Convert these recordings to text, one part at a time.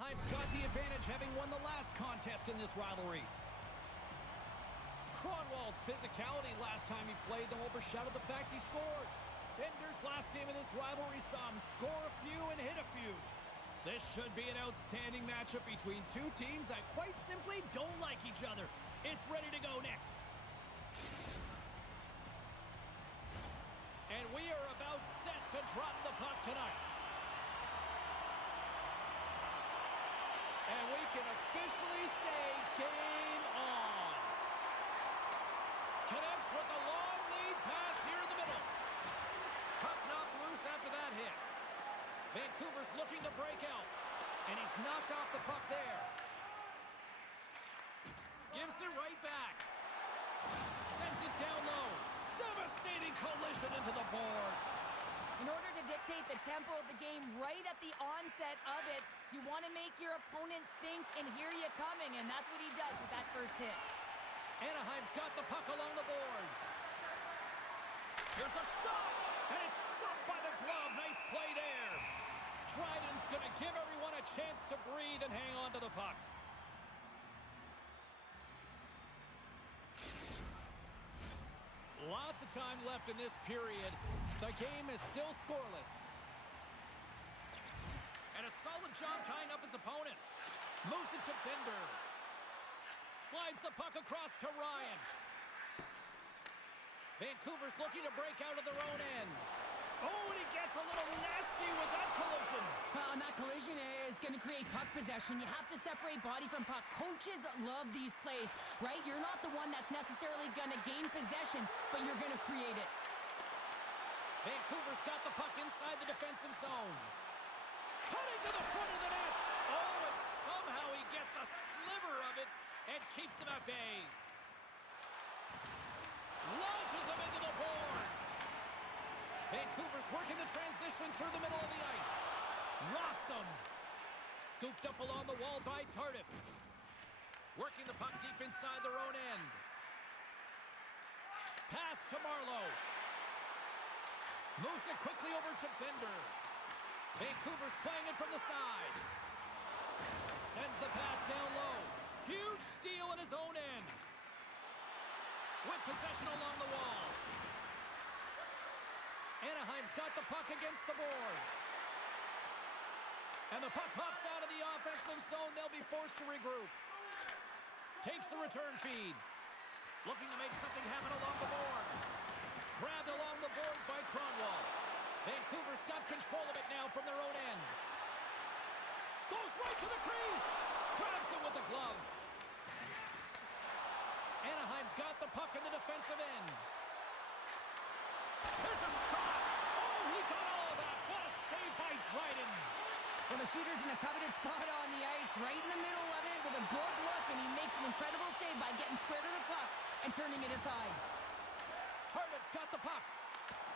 Anaheim's got the advantage, having won the last contest in this rivalry. Cronwall's physicality last time he played them overshadowed the fact he scored. Bender's last game in this rivalry saw him score a few and hit a few. This should be an outstanding matchup between two teams that quite simply don't like each other. It's ready to go next. And we are about set to drop the puck tonight. And we can officially say game on. Connects with the long lead pass here in the middle. Puck knocked loose after that hit. Vancouver's looking to break out. And he's knocked off the puck there. Gives it right back. Sends it down low. Devastating collision into the boards. In order to dictate the tempo of the game right at the onset of it, you want to make your opponent think and hear you coming, and that's what he does with that first hit. Anaheim's got the puck along the boards. Here's a shot, and it's stopped by the glove. Nice play there. Dryden's going to give everyone a chance to breathe and hang on to the puck. Lots of time left in this period. The game is still scoreless. And a solid job tying up his opponent. Moves it to Bender. Slides the puck across to Ryan. Vancouver's looking to break out of their own end. Oh, and he gets a little nasty with that collision. And that collision is going to create puck possession. You have to separate body from puck. Coaches love these plays, right? You're not the one that's necessarily going to gain possession, but you're going to create it. Vancouver's got the puck inside the defensive zone. Cutting to the front of the net. Oh, and somehow he gets a sliver of it and keeps him at bay. Launches him into the boards. Vancouver's working the transition through the middle of the ice. Rocks him. Scooped up along the wall by Tardif. Working the puck deep inside their own end. Pass to Marleau. Moves it quickly over to Bender. Vancouver's playing it from the side. Sends the pass down low. Huge steal at his own end. With possession along the wall. Anaheim's got the puck against the boards. And the puck hops out of the offensive zone. They'll be forced to regroup. Takes the return feed. Looking to make something happen along the boards. Grabbed along the boards by Cronwall. Vancouver's got control of it now from their own end. Goes right to the crease. Grabs it with the glove. Anaheim's got the puck in the defensive end. There's a shot. Oh, he got all of that. What a save by Dryden. Well, the shooter's in a coveted spot on the ice, right in the middle of it with a good look, and he makes an incredible save by getting square to the puck and turning it aside. Tardif's got the puck.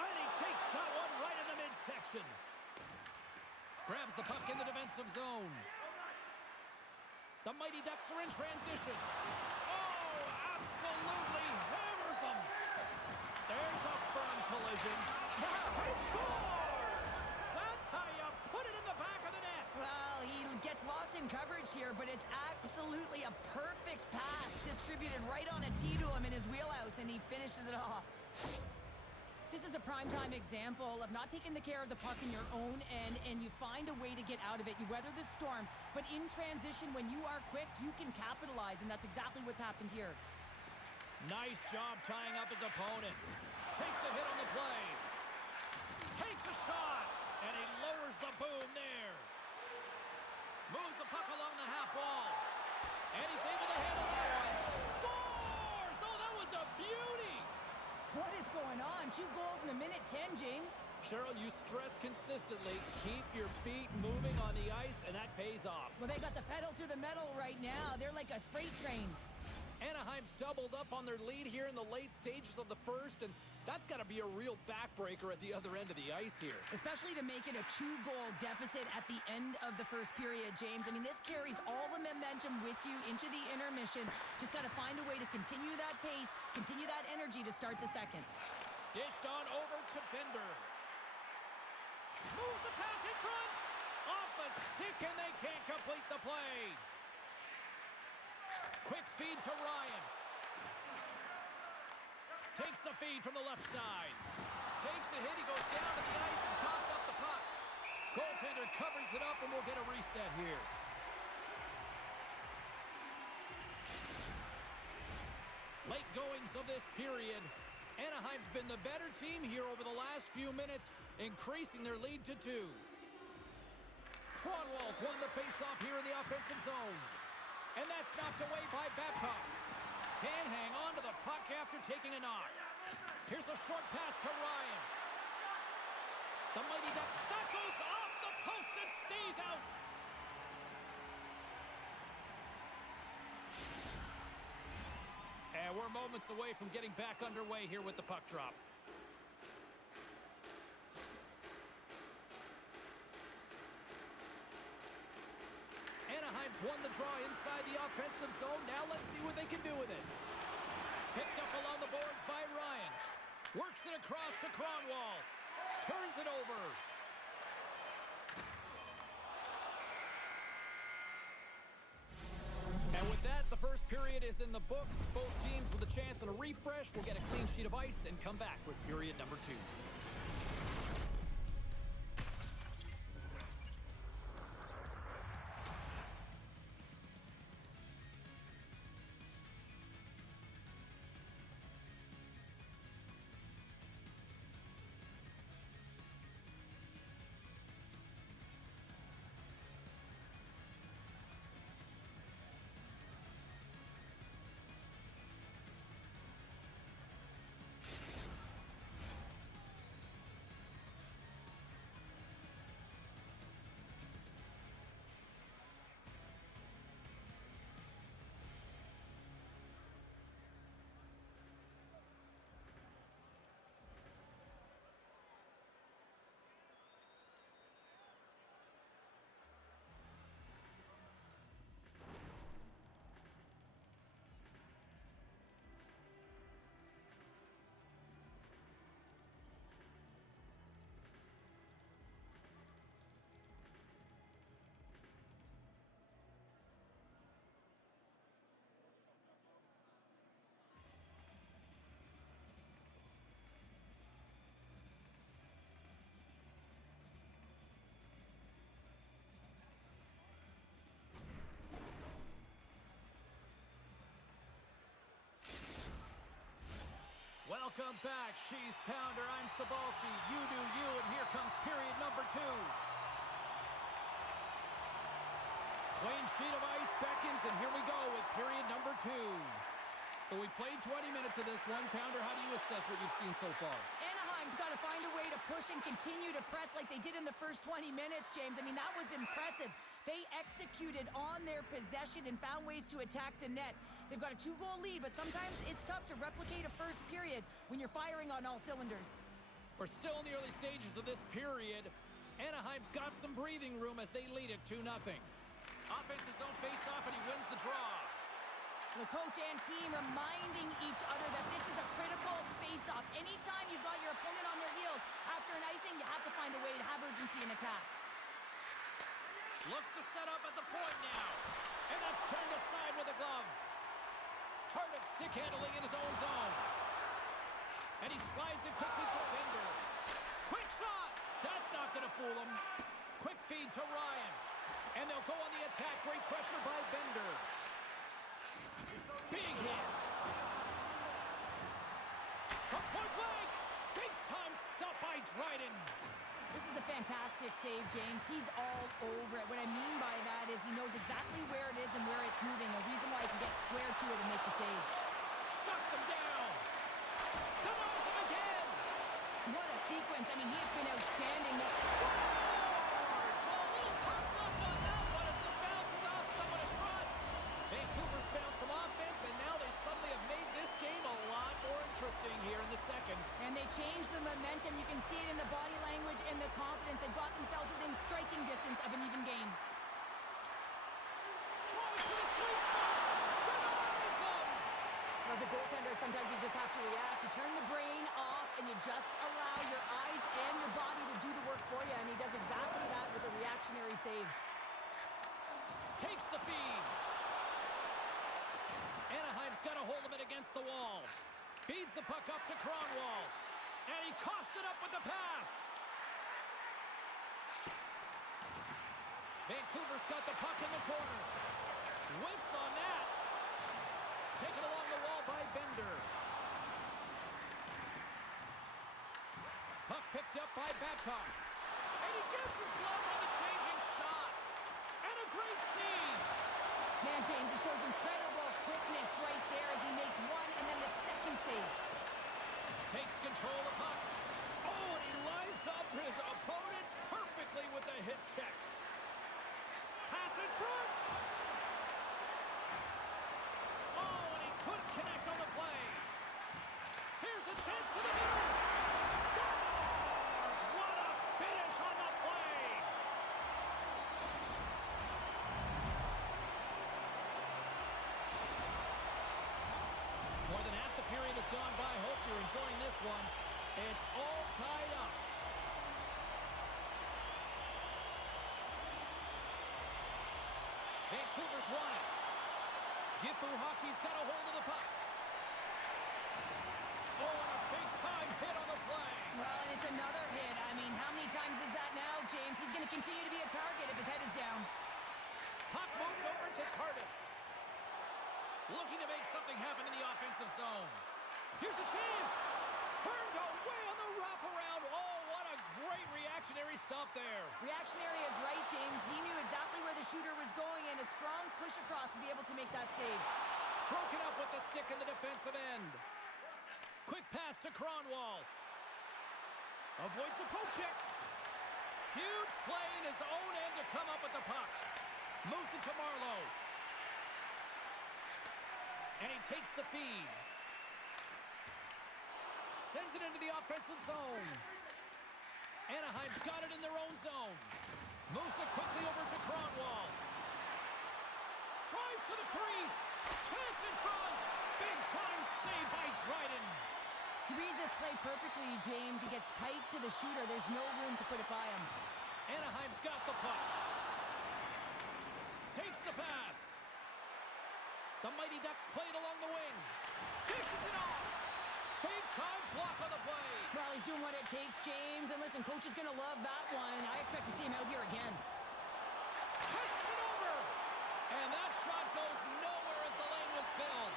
And he takes that one right in the midsection. Grabs the puck in the defensive zone. The Mighty Ducks are in transition. Oh, absolutely hammers him. There's a firm collision. He scores! That's how you put it in the back of the net. Well, he gets lost in coverage here, but it's absolutely a perfect pass distributed right on a tee to him in his wheelhouse, and he finishes it off. This is a primetime example of not taking the care of the puck in your own end, and you find a way to get out of it. You weather the storm, but in transition, when you are quick, you can capitalize, and that's exactly what's happened here. Nice job tying up his opponent. Takes a hit on the play. Takes a shot, and he lowers the boom there. Moves the puck along the half wall, and he's able to handle that one. Scores! Oh, that was a beauty! What is going on? 2 goals in a minute 10, James. Cheryl, you stress consistently. Keep your feet moving on the ice, and that pays off. Well, they got the pedal to the metal right now. They're like a freight train. Anaheim's doubled up on their lead here in the late stages of the first, and that's got to be a real backbreaker at the other end of the ice here. Especially to make it a 2-goal deficit at the end of the first period, James. I mean, this carries all the momentum with you into the intermission. Just got to find a way to continue that pace, continue that energy to start the second. Dished on over to Bender. Moves the pass in front. Off a stick, and they can't complete the feed to Ryan. Takes the feed from the left side. Takes a hit. He goes down to the ice and coughs up the puck. Goaltender covers it up, and we'll get a reset here. Late goings of this period. Anaheim's been the better team here over the last few minutes, increasing their lead to 2. Cronwall's won the faceoff here in the offensive zone. And that's knocked away by Babcock. Can hang on to the puck after taking a knock. Here's a short pass to Ryan. The Mighty Ducks, that goes off the post and stays out. And we're moments away from getting back underway here with the puck drop. Anaheim's won the draw inside the offensive zone. Now let's see what they can do with it. Picked up along the boards by Ryan. Works it across to Cronwall. Turns it over. And with that, the first period is in the books. Both teams with a chance at a refresh will get a clean sheet of ice and come back with period number 2. Welcome back, She's Pounder. I'm Sabalski. You do you, and here comes period number 2. Clean sheet of ice beckons, and here we go with period number 2. So we played 20 minutes of this one. Pounder, how do you assess what you've seen so far? Anaheim's got to find a way to push and continue to press like they did in the first 20 minutes, James. I mean, that was impressive. They executed on their possession and found ways to attack the net. They've got a 2-goal lead, but sometimes it's tough to replicate a first period when you're firing on all cylinders. We're still in the early stages of this period. Anaheim's got some breathing room as they lead it 2-0. Offensive zone face-off, and he wins the draw. The coach and team reminding each other that this is a critical face-off. Anytime you've got your opponent on their heels after an icing, you have to find a way to have urgency in attack. Looks to set up at the point now. And that's turned aside with a glove. Tardif stick handling in his own zone. And he slides it quickly to Bender. Quick shot! That's not going to fool him. Quick feed to Ryan. And they'll go on the attack. Great pressure by Bender. Big hit. From point blank. Big time stop by Dryden. This is a fantastic save, James. He's all over it. What I mean by that is he knows exactly where it is and where it's moving. A reason why he can get square to it and make the save. Shuts him down. Denies him again. What a sequence. I mean, he's been outstanding. Vancouver's found some offense, and now they suddenly have made this game a lot more interesting here in the second. And they changed the momentum. You can see it in the body language and the confidence. They've got themselves within striking distance of an even game. Tries to the sweet spot. Denies him. As a goaltender, sometimes you just have to react. You turn the brain off, and you just allow your eyes and your body to do the work for you. And he does exactly that with a reactionary save. Takes the feed. got a hold of it against the wall. Feeds the puck up to Cronwall. And he coughs it up with the pass. Vancouver's got the puck in the corner. Whiffs on that. Taken along the wall by Bender. Puck picked up by Babcock. And he gets his glove on the changing shot. And a great save. Man, James, it shows incredible quickness right there as he makes one and then the second save. Takes control of the puck. Oh, and he lines up his opponent perfectly with a hip check. Pass in front. Oh, and he couldn't connect on the play. Here's a chance to the middle. Scores! What a finish on the play. More than half the period has gone by. Hope you're enjoying this one. It's all tied up. Vancouver's won it. Gifu Hockey's got a hold of the puck. Oh, and a big-time hit on the play. Well, and it's another hit. I mean, how many times is that now, James? He's going to continue to be a target if his head is down. Puck moved over to Cardiff. Looking to make something happen in the offensive zone. Here's a chance. Turned away on the wraparound. Oh, what a great reactionary stop there. Reactionary is right, James. He knew exactly where the shooter was going and a strong push across to be able to make that save. Broken up with the stick in the defensive end. Quick pass to Cronwall. Avoids the poke check. Huge play in his own end to come up with the puck. Moves it to Marlowe. And he takes the feed. Sends it into the offensive zone. Anaheim's got it in their own zone. Moves it quickly over to Cronwall. Drives to the crease. Chance in front. Big time save by Dryden. He reads this play perfectly, James. He gets tight to the shooter. There's no room to put it by him. Anaheim's got the puck. Takes the pass. The Mighty Ducks play it along the wing. Dishes it off. Big time block on the play. Well, he's doing what it takes, James. And listen, coach is going to love that one. I expect to see him out here again. Pushes it over. And that shot goes nowhere as the lane was filled.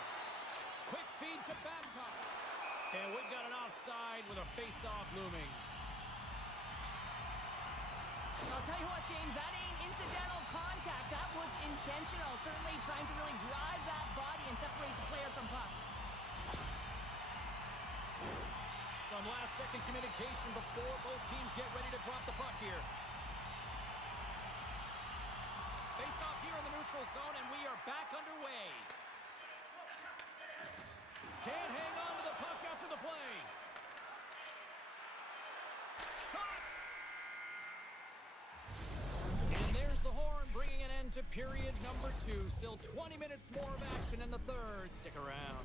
Quick feed to Babcock. And we've got an offside with a face-off looming. I'll tell you what, James, that ain't incidental contact. That was intentional. Certainly trying to really drive that body and separate the player from puck. Some last-second communication before both teams get ready to drop the puck here. Face-off here in the neutral zone, and we are back underway. Can't hang on to the puck after the play. Shot! And there's the horn, bringing an end to period number 2. Still 20 minutes more of action in the third. Stick around.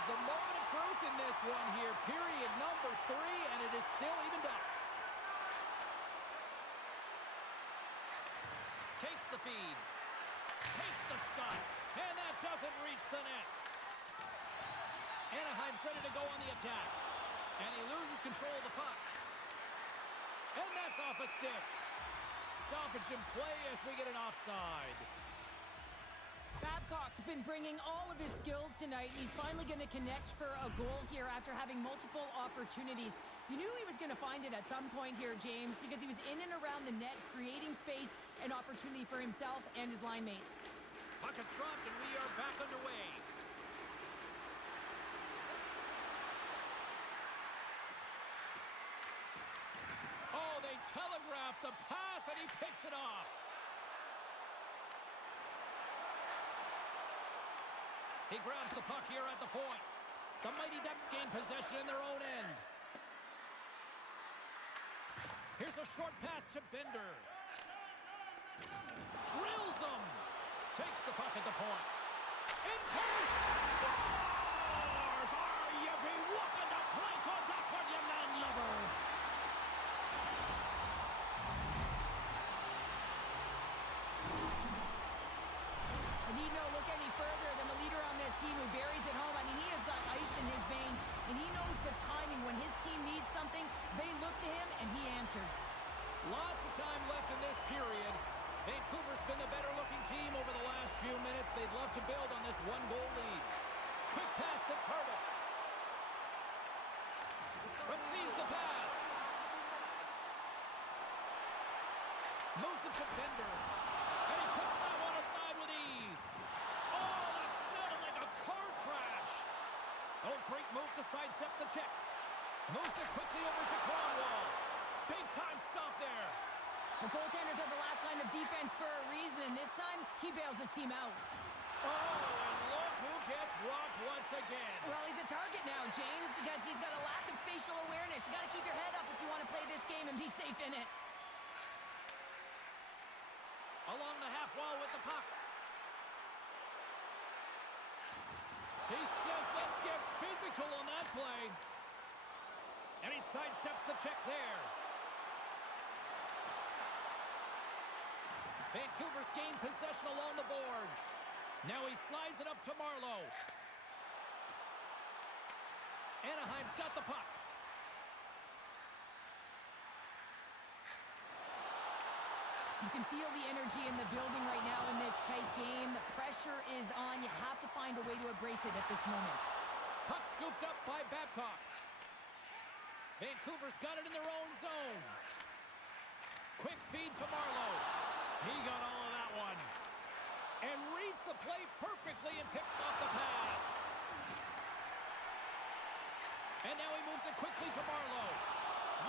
is the moment of truth in this one here. Period number 3, and it is still evened up. Takes the feed. Takes the shot. And that doesn't reach the net. Anaheim's ready to go on the attack. And he loses control of the puck. And that's off a stick. Stoppage in play as we get an offside. Babcock's been bringing all of his skills tonight. He's finally going to connect for a goal here after having multiple opportunities. You knew he was going to find it at some point here, James, because he was in and around the net, creating space and opportunity for himself and his line mates. Puck is dropped, and we are back underway. Oh, they telegraphed the pass, and he picks it off. He grabs the puck here at the point. The Mighty Ducks gain possession in their own end. Here's a short pass to Bender. Drills him. Takes the puck at the point. In close. Scores! Are you be walking the plank on that one, you man-lover? I need no look any further than the leader on this team who buries it home. I mean, he has got ice in his veins, and he knows the timing. When his team needs something, they look to him, and he answers. Lots of time left in this period. Vancouver's been the better-looking team over the last few minutes. They'd love to build on this one-goal lead. Quick pass to Tardif. Receives the pass. Moves it to Bender. And he puts that one aside with ease. Oh, that sounded like a car crash. Oh, great move to sidestep the check. Moves it quickly over to Cronwall. Big-time stop there. The goaltenders are the last line of defense for a reason, and this time, he bails his team out. Oh, and look who gets rocked once again. Well, he's a target now, James, because he's got a lack of spatial awareness. You got to keep your head up if you want to play this game and be safe in it. Along the half wall with the puck. He says, let's get physical on that play. And he sidesteps the check there. Vancouver's gained possession along the boards. Now he slides it up to Marleau. Anaheim's got the puck. You can feel the energy in the building right now in this tight game. The pressure is on. You have to find a way to embrace it at this moment. Puck scooped up by Babcock. Vancouver's got it in their own zone. Quick feed to Marleau. He got all of that one. And reads the play perfectly and picks off the pass. And now he moves it quickly to Marleau.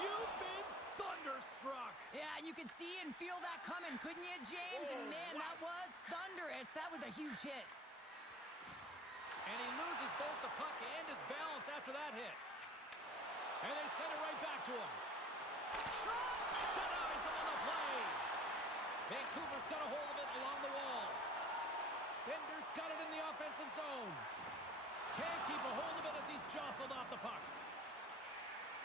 You've been thunderstruck. Yeah, and you could see and feel that coming, couldn't you, James? Oh, and man, wow. that was thunderous. That was a huge hit. And he loses both the puck and his balance after that hit. And they send it right back to him. Shot! Denies him on the play. Vancouver's got a hold of it along the wall. Bender's got it in the offensive zone. Can't keep a hold of it as he's jostled off the puck.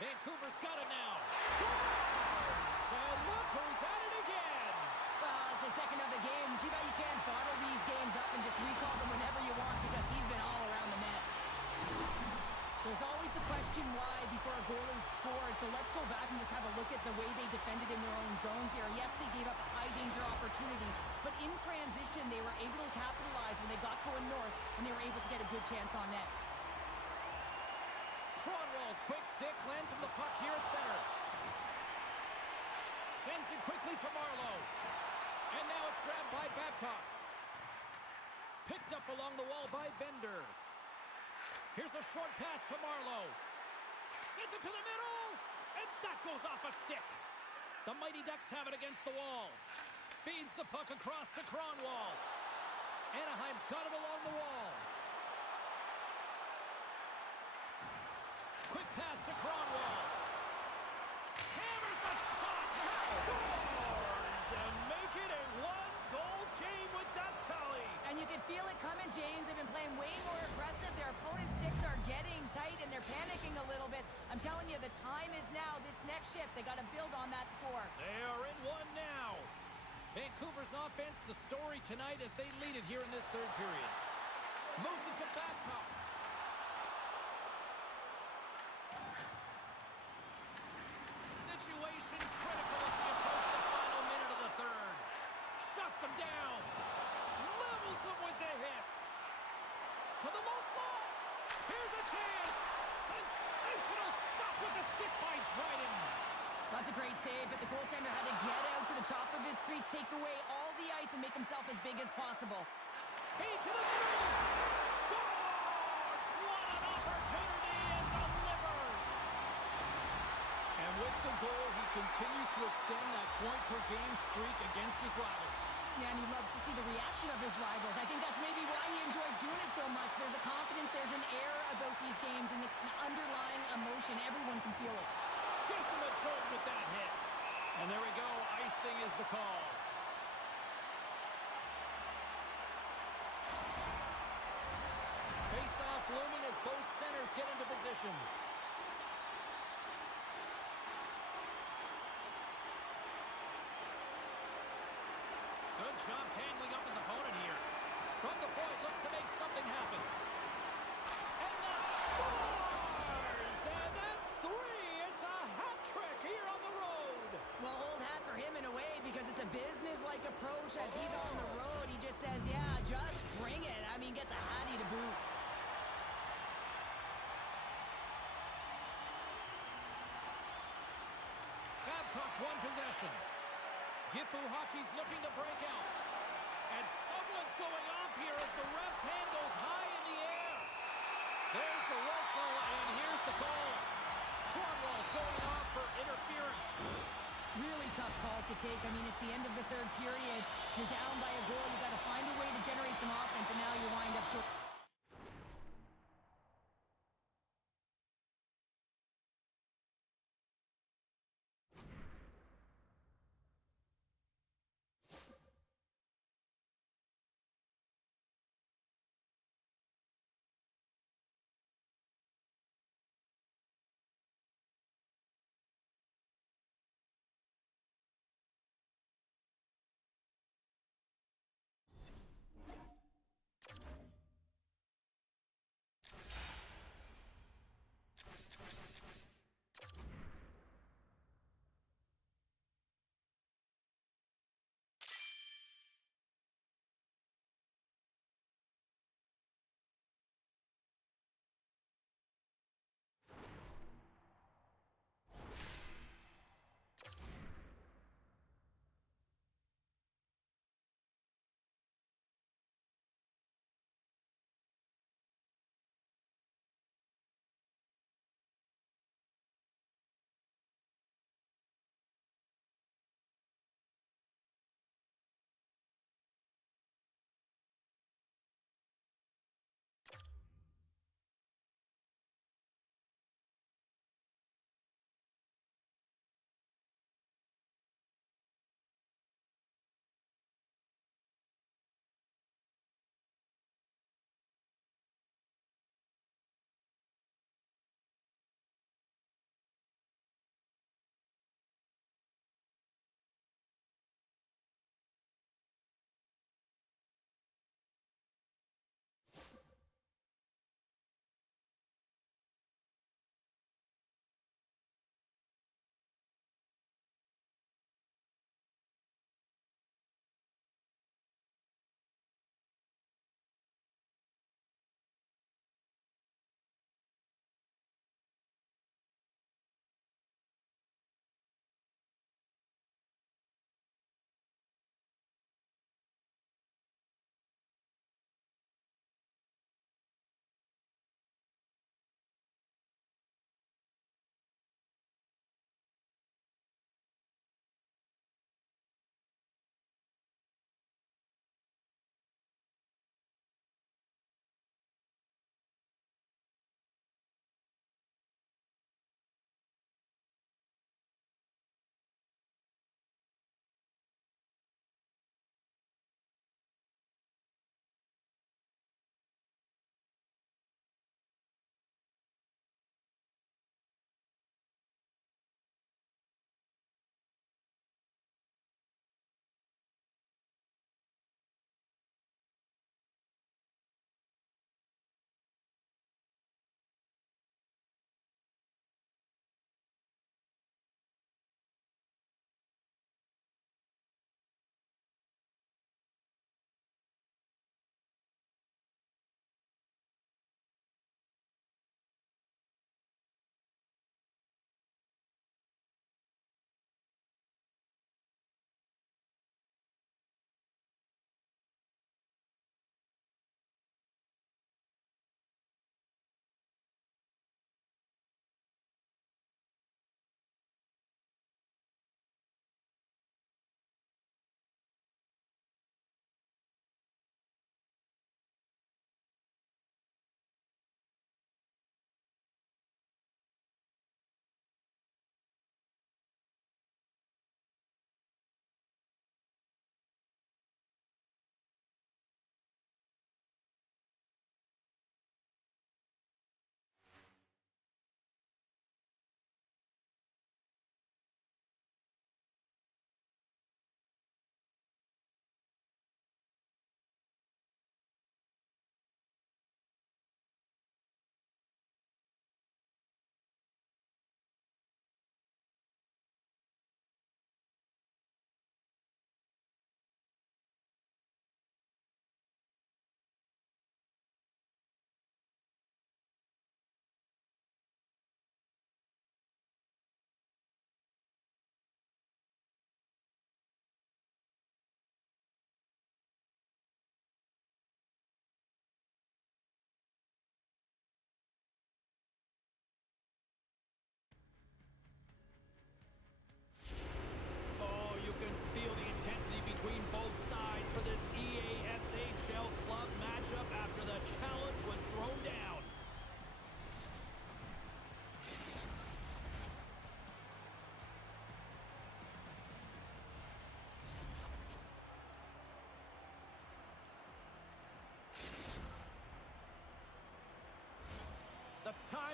Vancouver's got it now. Scores! And look who's at it again. Well, it's the second of the game. Too bad you can't bottle these games up and just recall them whenever you want because he's been all around the net. There's always the question why before a goal is scored, so let's go back and just have a look at the way they defended in their own zone here. Yes, they gave up a high-danger opportunity, but in transition, they were able to capitalize when they got going north, and they were able to get a good chance on net. Cronwall's quick stick lands him the puck here at center. Sends it quickly to Marleau. And now it's grabbed by Babcock. Picked up along the wall by Bender. Here's a short pass to Marleau. Sends it to the middle. And that goes off a stick. The Mighty Ducks have it against the wall. Feeds the puck across to Cronwall. Anaheim's got it along the wall. Quick pass to Cronwall. Hammers the shot. Scores and make it a one-goal game with that tally. And you can feel it coming, James. They've been playing way more aggressive. Their opponent's sticks are getting tight and they're panicking a little bit. I'm telling you, the time is now. This next shift, they got to build on that score. They are in one now. Vancouver's offense, the story tonight as they lead it here in this third period. Moves it to Babcock. Situation critical as we approach the final minute of the third. Shuts him down. Levels him with the hit. To the low slot. Here's a chance. Sensational stop with the stick by Dryden. That's a great save, but the goaltender had to get out to the top of his crease, take away all the ice, and make himself as big as possible. He to the middle. Scores! What an opportunity and delivers. And with the goal, he continues to extend that point-per-game streak against his rivals. Yeah, and he loves to see the reaction of his rivals. I think that's maybe why he enjoys doing it so much. There's a confidence, there's an air about these games, and it's an underlying emotion. Everyone can feel it. Gives him a jolt with that hit. And there we go. Icing is the call. Face-off looming as both centers get into position. Good job tangling up his opponent here. From the point, looks to make something happen. And that scores! And that's three! It's a hat trick here on the road! Well, old hat for him in a way because it's a business-like approach. As he's on the road, he just says, yeah, just bring it. I mean, gets a hattie to boot. Babcock's won possession. Gifu Hockey's looking to break out. And someone's going off here as the ref's hand goes high in the air. There's the whistle, and here's the call. Cronwall's going off for interference. Really tough call to take. I mean, it's the end of the third period. You're down by a goal. You've got to find a way to generate some offense, and now you wind up short.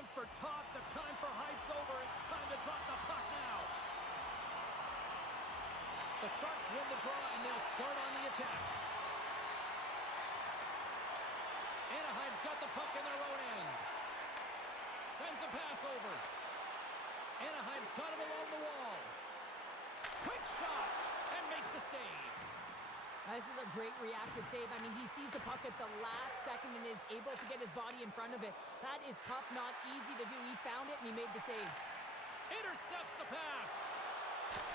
time for talk. The time for hype's over. It's time to drop the puck now. The Sharks win the draw, and they'll start on the attack. Anaheim's got the puck in their own end. Sends a pass over. Anaheim's got it along the wall. Quick shot, and makes the save. This is a great reactive save. I mean, he sees the puck at the last second and is able to get his body in front of it. That is tough, not easy to do. He found it, and he made the save. Intercepts the pass.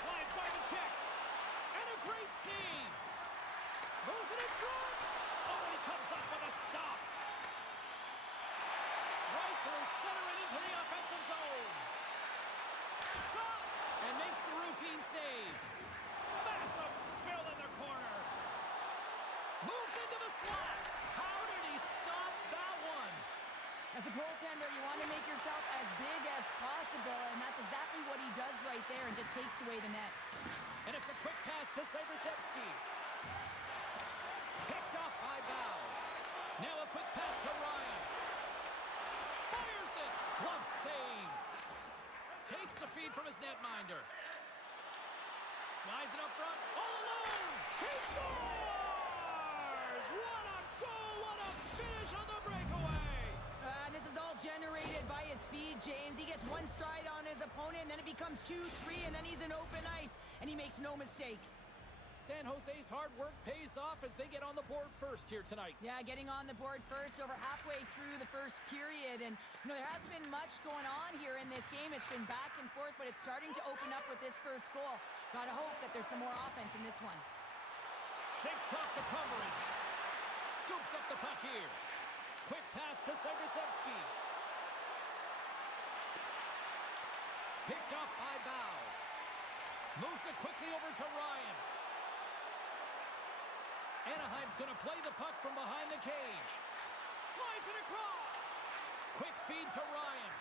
Slides by the check. And a great save. Moves it in front. Oh, and he comes up with a stop. Right through center and into the offensive zone. Shot. And makes the routine save. Massive spill in the corner. Moves into the slot. How did he stop that one? As a goaltender, you want to make yourself as big as possible, and that's exactly what he does right there and just takes away the net. And it's a quick pass to Seversevsky. Picked off by Bow. Now a quick pass to Ryan. Fires it. Glove save. Takes the feed from his netminder. Slides it up front. All alone. He scores! What a goal! What a finish on the breakaway! This is all generated by his speed, James. He gets one stride on his opponent, and then it becomes 2-3, and then he's in open ice, and he makes no mistake. San Jose's hard work pays off as they get on the board first here tonight. Yeah, getting on the board first over halfway through the first period. And, there hasn't been much going on here in this game. It's been back and forth, but it's starting to open up with this first goal. Gotta hope that there's some more offense in this one. Shakes off the coverage. Scoops up the puck here. Quick pass to Seversevsky. Picked off by Bow. Moves it quickly over to Ryan. Anaheim's going to play the puck from behind the cage. Slides it across. Quick feed to Ryan.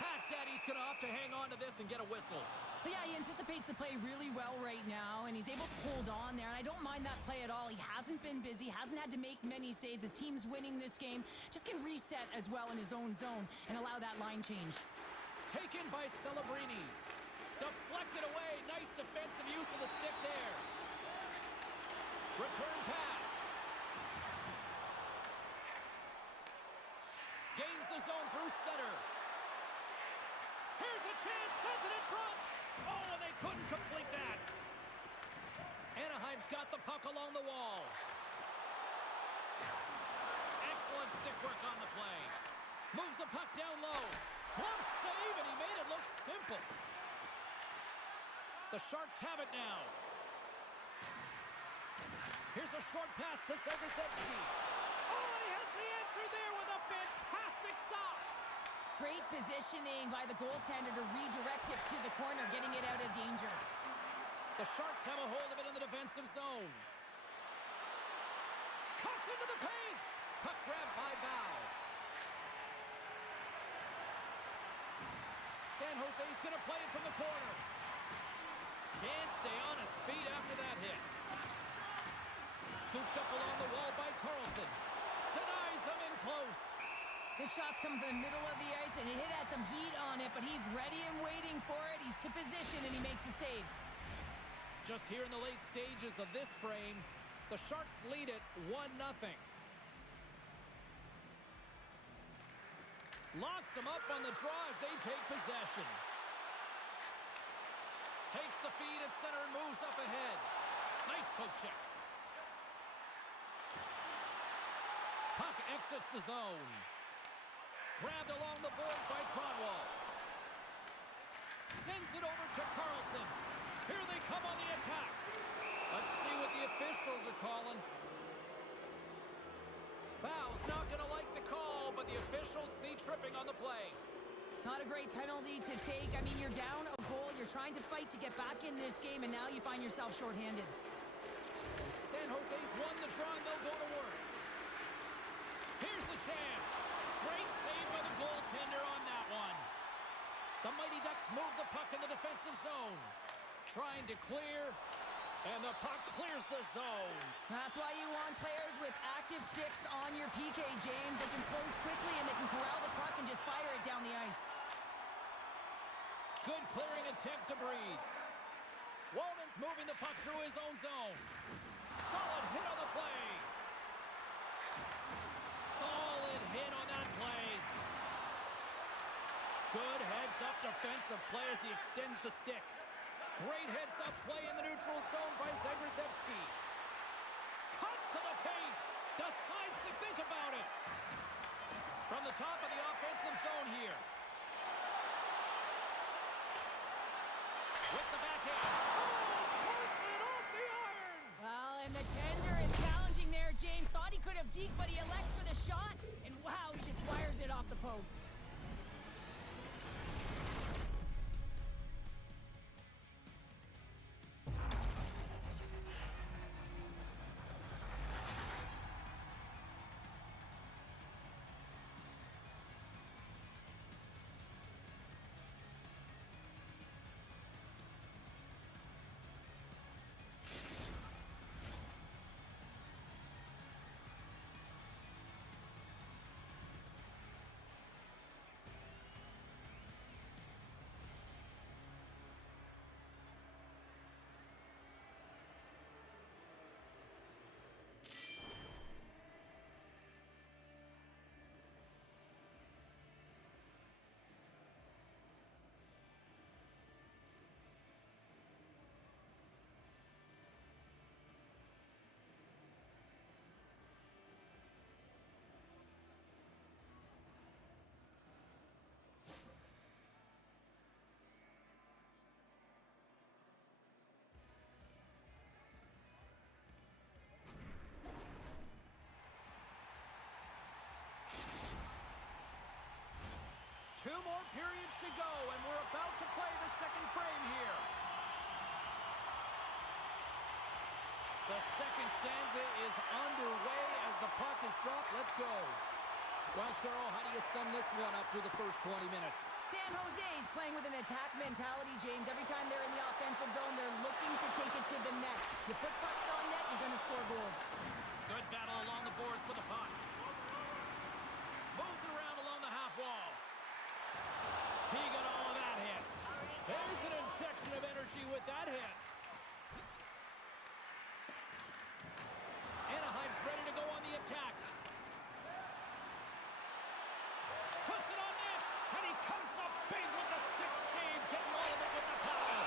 Pat Daddy's going to opt to hang on to this and get a whistle. But yeah, he anticipates the play really well right now, and he's able to hold on there, and I don't mind that play at all. He hasn't been busy, hasn't had to make many saves. His team's winning this game. Just can reset as well in his own zone and allow that line change. Taken by Celebrini. Deflected away. Nice defensive use of the stick there. Return pass. Gains the zone through center. Here's a chance. Sends it in front. Oh, and they couldn't complete that. Anaheim's got the puck along the wall. Excellent stick work on the play. Moves the puck down low. Glove save, and he made it look simple. The Sharks have it now. Here's a short pass to Seversevsky. Oh, and he has the answer there with a fantastic stop. Great positioning by the goaltender to redirect it to the corner, getting it out of danger. The Sharks have a hold of it in the defensive zone. Cuts into the paint. Puck grabbed by Bow. San Jose's going to play it from the corner. Can't stay on his feet after that hit. Scooped up along the wall by Carlson. Denies him in close. This shot's coming from the middle of the ice, and it has some heat on it, but he's ready and waiting for it. He's to position, and he makes the save. Just here in the late stages of this frame, the Sharks lead it 1-0. Locks them up on the draw as they take possession. Takes the feed at center and moves up ahead. Nice poke check. Puck exits the zone. Grabbed along the boards by Cronwall. Sends it over to Carlson. Here they come on the attack. Let's see what the officials are calling. Bow's not going to like the call, but the officials see tripping on the play. Not a great penalty to take. I mean, you're down a goal. You're trying to fight to get back in this game, and now you find yourself shorthanded. San Jose's won the draw, and they'll go to work. Here's the chance. Great save by the goaltender on that one. The Mighty Ducks move the puck in the defensive zone. Trying to clear. And the puck clears the zone. That's why you want players with active sticks on your PK, James. They can close quickly and they can corral the puck and just fire it down the ice. Good clearing attempt to breathe. Wallman's moving the puck through his own zone. Solid hit on the play. Solid hit on that play. Good heads-up defensive play as he extends the stick. Great heads-up play in the neutral zone by Zagrzebski. Cuts to the paint. Decides to think about it. From the top of the offensive zone here. With the backhand. Oh, puts it off the iron. Well, and the tender is challenging there. James thought he could have deked, but he elects for the shot. And wow, he just wires it off the post. Two more periods to go, and we're about to play the second frame here. The second stanza is underway as the puck is dropped. Let's go. Well, Cheryl, how do you sum this one up through the first 20 minutes? San Jose is playing with an attack mentality, James. Every time they're in the offensive zone, they're looking to take it to the net. You put pucks on net, you're going to score goals. Good battle along the boards for the puck. Moves it around along the half wall. He got all of that hit. There's an injection of energy with that hit. Anaheim's ready to go on the attack. Puts it on net, and he comes up big with the stick save, getting all of it with the power.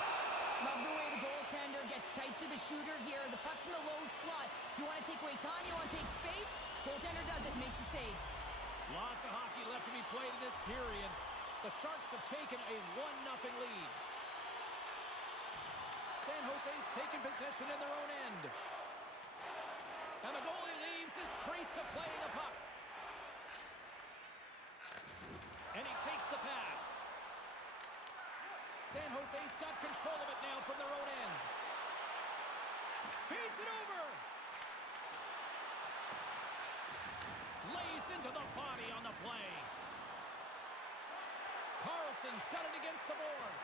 Love the way the goaltender gets tight to the shooter here. The puck's in the low slot. You want to take away time, you want to take space. Goaltender does it, makes the save. Lots of hockey left to be played in this period. The Sharks have taken a 1-0 lead. San Jose's taken possession in their own end. And the goalie leaves his crease to play the puck. And he takes the pass. San Jose's got control of it now from their own end. Feeds it over. Lays into the body on the play. Carlson's got it against the boards.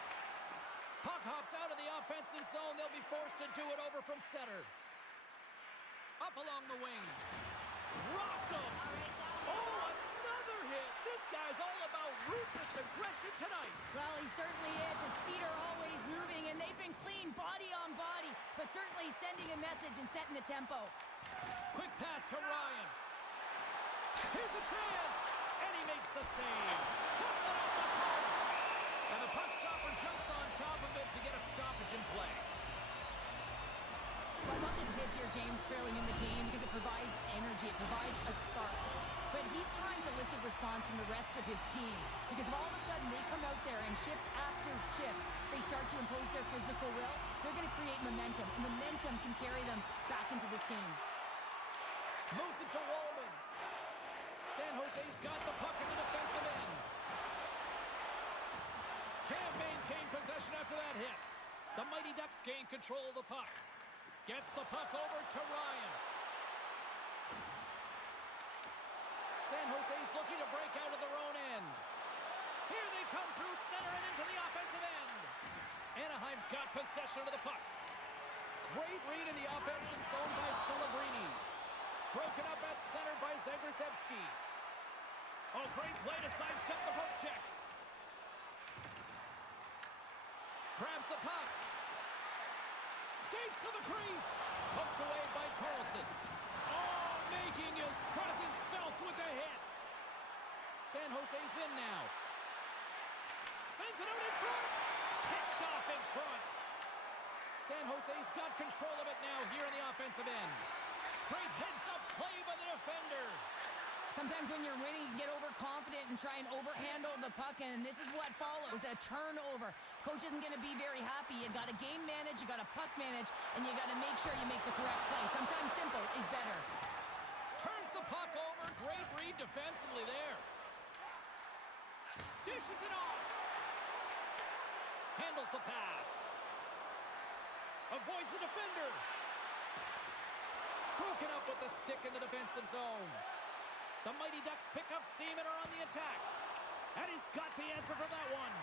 Puck hops out of the offensive zone. They'll be forced to do it over from center. Up along the wing. Rocked him. Oh, another hit. This guy's all about ruthless aggression tonight. Well, he certainly is. His feet are always moving, and they've been clean body on body, but certainly sending a message and setting the tempo. Quick pass to Ryan. Here's a chance, and he makes the save. Puts it off the post. And the puck stopper jumps on top of it to get a stoppage in play. So I love this hit here, James, trailing in the game because it provides energy, it provides a spark. But he's trying to elicit response from the rest of his team because if all of a sudden they come out there and shift after shift, they start to impose their physical will, they're going to create momentum, and momentum can carry them back into this game. Moves it to Wallman. San Jose's got the puck in the defensive end. Can't maintain possession after that hit. The Mighty Ducks gain control of the puck. Gets the puck over to Ryan. San Jose's looking to break out of their own end. Here they come through center and into the offensive end. Anaheim's got possession of the puck. Great read in the offensive zone by Celebrini. Broken up at center by Zagrzebski. Oh, great play to sidestep the poke check. Grabs the puck. Skates to the crease. Poked away by Carlson. Oh, making his presence felt with the hit. San Jose's in now. Sends it out in front. Picked off in front. San Jose's got control of it now here in the offensive end. Great heads-up play by the defender. Sometimes when you're winning, you get overconfident and try and overhandle the puck, and this is what follows, a turnover. Coach isn't going to be very happy. You got to game manage, you got to puck manage, and you got to make sure you make the correct play. Sometimes simple is better. Turns the puck over. Great read defensively there. Dishes it off. Handles the pass. Avoids the defender. Broken up with the stick in the defensive zone. The Mighty Ducks pick up steam and are on the attack. And he's got the answer for that one.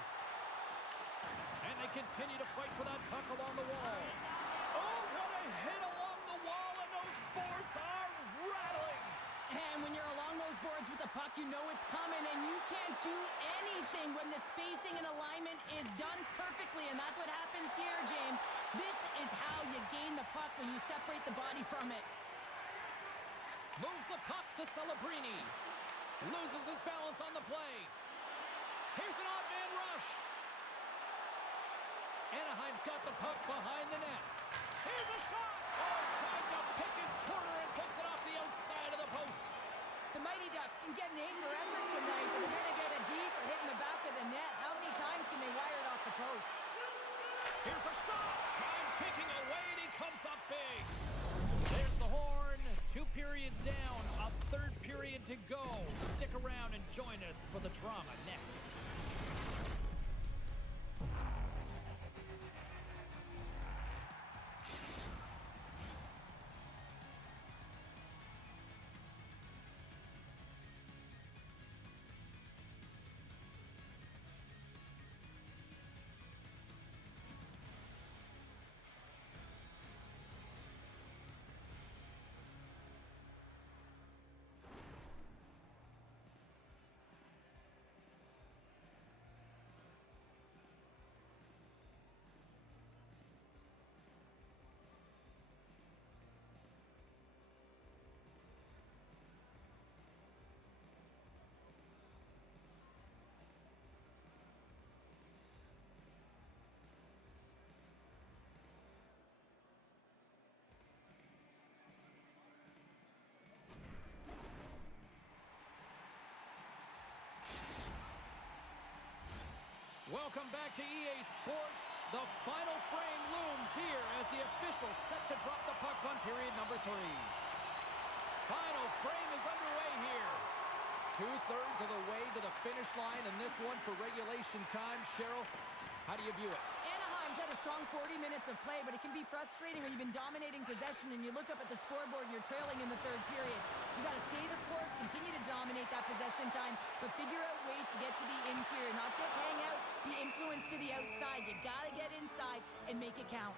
And they continue to fight for that puck along the wall. Oh, what a hit along the wall, and those boards are rattling. And when you're along those boards with the puck, you know it's coming, and you can't do anything when the spacing and alignment is done perfectly, and that's what happens here, James. This is how you gain the puck, when you separate the body from it. Moves the puck to Celebrini. Loses his balance on the play. Here's an odd man rush. Anaheim's got the puck behind the net. Here's a shot. Oh, tried to pick his corner and puts it off the outside of the post. The Mighty Ducks can get an A for effort tonight, but they're going to get a D for hitting the back of the net. How many times can they wire it off the post? Here's a shot. Time ticking away, and he comes up big. There's the horn. 2 periods down. A third period to go. Stick around and join us for the drama next. Welcome back to EA Sports. The final frame looms here as the officials set to drop the puck on period number 3. Final frame is underway here. 2/3 of the way to the finish line, and this one for regulation time. Cheryl, how do you view it? Anaheim's had a strong 40 minutes of play, but it can be frustrating when you've been dominating possession and you look up at the scoreboard and you're trailing in the 3rd period. You got to stay the course, continue to dominate that possession time, but figure out ways to get to the interior, not just hang out, be influenced to the outside. You got to get inside and make it count.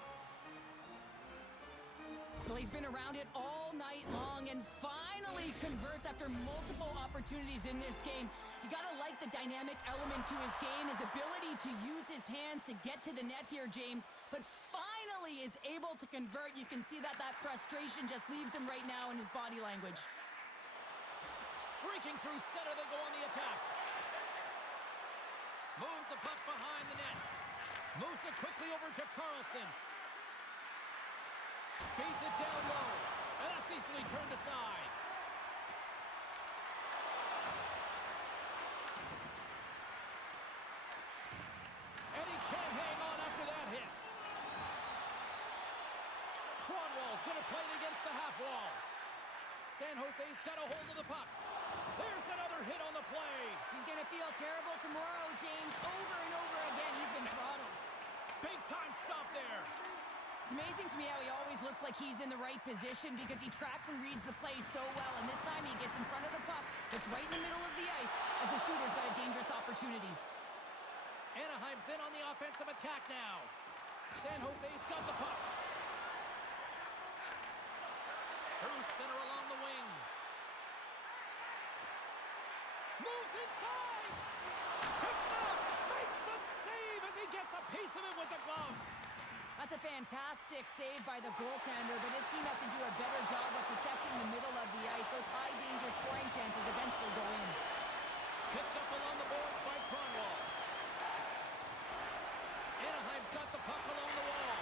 Well, he's been around it all night long and finally converts after multiple opportunities in this game. You got to like the dynamic element to his game, his ability to use his hands to get to the net here, James, but finally is able to convert. You can see that frustration just leaves him right now in his body language. Streaking through center, they go on the attack. Moves the puck behind the net. Moves it quickly over to Carlson. Feeds it down low, and that's easily turned aside. And he can't hang on after that hit. Cronwall's going to play it against the half wall. San Jose's got a hold of the puck. There's another hit on the play. He's going to feel terrible tomorrow, James. Over and over again, he's been throttled. Big time stop there. It's amazing to me how he always looks like he's in the right position because he tracks and reads the play so well, and this time he gets in front of the puck that's right in the middle of the ice as the shooter's got a dangerous opportunity. Anaheim's in on the offensive attack now. San Jose's got the puck. Through center along the wing. Moves inside. Picks it up. Makes the save as he gets a piece of it with the glove. That's a fantastic save by the goaltender, but his team has to do a better job of protecting the middle of the ice. Those high-danger scoring chances eventually go in. Picked up along the boards by Cronwall. Anaheim's got the puck along the wall.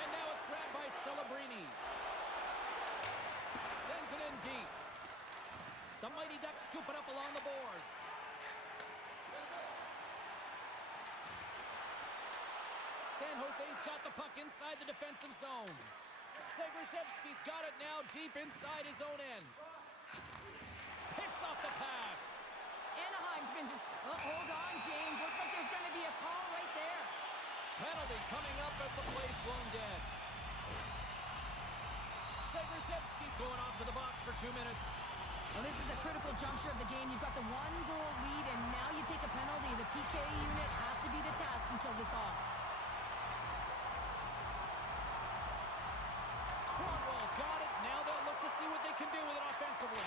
And now it's grabbed by Celebrini. Sends it in deep. The Mighty Ducks scoop it up along the boards. San Jose's got the puck inside the defensive zone. Segrezebski's got it now deep inside his own end. Picks off the pass. Anaheim's been just... Oh, hold on, James. Looks like there's going to be a call right there. Penalty coming up as the play's blown dead. Segrezebski's going off to the box for 2 minutes. Well, this is a critical juncture of the game. You've got the one-goal lead, and now you take a penalty. The PK unit has to be the task and kill this off. Cronwall's got it. Now they'll look to see what they can do with it offensively.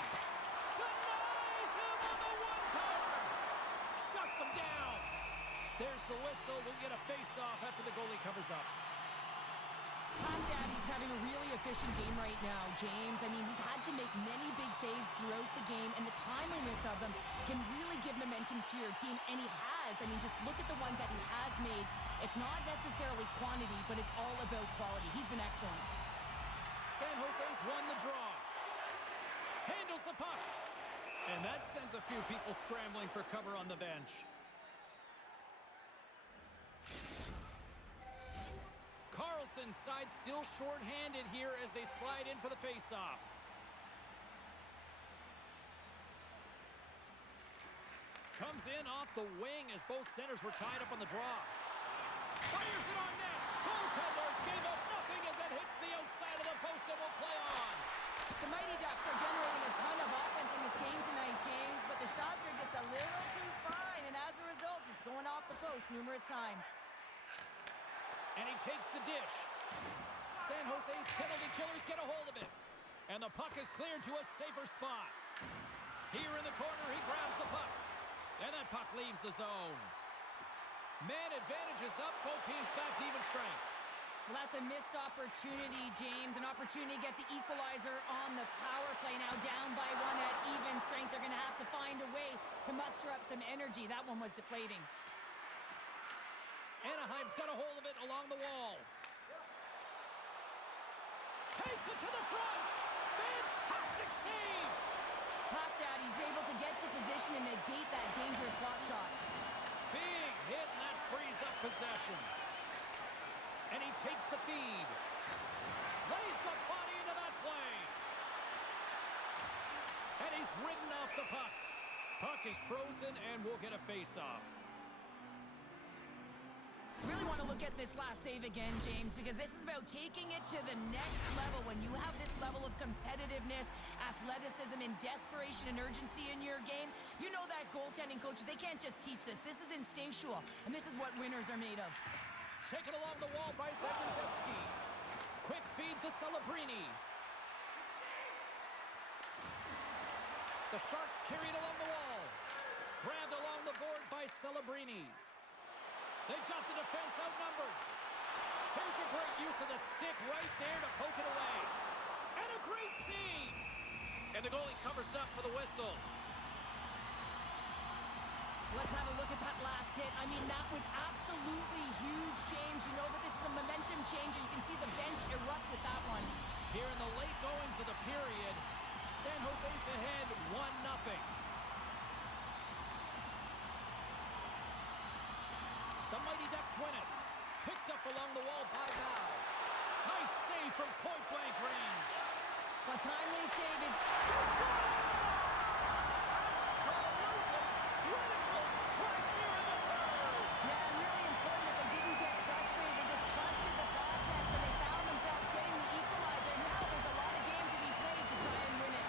Denies him on the one-timer. Shuts him down. There's the whistle. We'll get a face-off after the goalie covers up. Tom Daddy's having a really efficient game right now, James. I mean, he's had to make many big saves throughout the game, and the timeliness of them can really give momentum to your team, and he has. I mean, just look at the ones that he has made. It's not necessarily quantity, but it's all about quality. He's been excellent. San Jose's won the draw. Handles the puck. And that sends a few people scrambling for cover on the bench. Carlson's side still short-handed here as they slide in for the face-off. Comes in off the wing as both centers were tied up on the draw. Fires it on net. Goaltender gave up nothing as it hits the outside of the post and will play on. The Mighty Ducks are generating a ton of offense in this game tonight, James, but the shots are just a little too fine, and as a result, it's going off the post numerous times. And he takes the dish. San Jose's penalty killers get a hold of it. And the puck is cleared to a safer spot. Here in the corner, he grabs the puck. And that puck leaves the zone. Man advantage is up. Both teams back to even strength. Well, that's a missed opportunity, James. An opportunity to get the equalizer on the power play. Now down by one at even strength. They're going to have to find a way to muster up some energy. That one was deflating. Anaheim's got a hold of it along the wall. Takes it to the front. Fantastic save. Pop Daddy's able to get to position and negate that dangerous slot shot. Big hit, and that frees up possession. And he takes the feed. Lays the body into that play. And he's ridden off the puck. Puck is frozen, and we'll get a face-off. Really want to look at this last save again, James, because this is about taking it to the next level. When you have this level of competitiveness, athleticism, and desperation and urgency in your game, you know that goaltending coaches, they can't just teach this. This is instinctual, and this is what winners are made of. Taken along the wall by Segrezebski. Quick feed to Celebrini. The Sharks carried along the wall. Grabbed along the boards by Celebrini. They've got the defense outnumbered. Here's a great use of the stick right there to poke it away. And a great save. And the goalie covers up for the whistle. Let's have a look at that last hit. I mean, that was absolutely huge, James. You know that this is a momentum changer. You can see the bench erupt with that one. Here in the late goings of the period, San Jose's ahead 1-0. The Mighty Ducks win it. Picked up along the wall by Bow. Nice save from point-blank range. A timely save is... Critical strike here in the third. Yeah, and really important that they didn't get frustrated. They just trusted the process, and they found themselves getting the equalizer. Now there's a lot of games to be played to try and win it.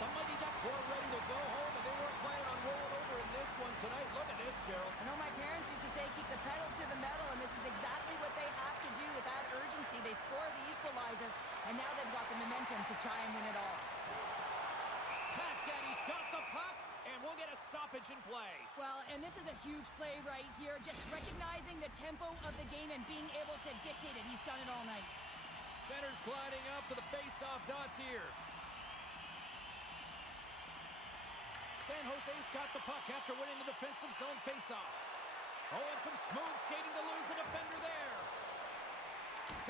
The Mighty Ducks were ready to go home, and they weren't planning on rolling over in this one tonight. Look at this, Cheryl. I know my parents used to say keep the pedal to the metal, and this is exactly what they have to do with that urgency. They score the equalizer, and now they've got the momentum to try and win pitch and play. Well, and this is a huge play right here. Just recognizing the tempo of the game and being able to dictate it. He's done it all night. Center's gliding up to the face-off dots here. San Jose's got the puck after winning the defensive zone face-off. Oh, and some smooth skating to lose the defender there.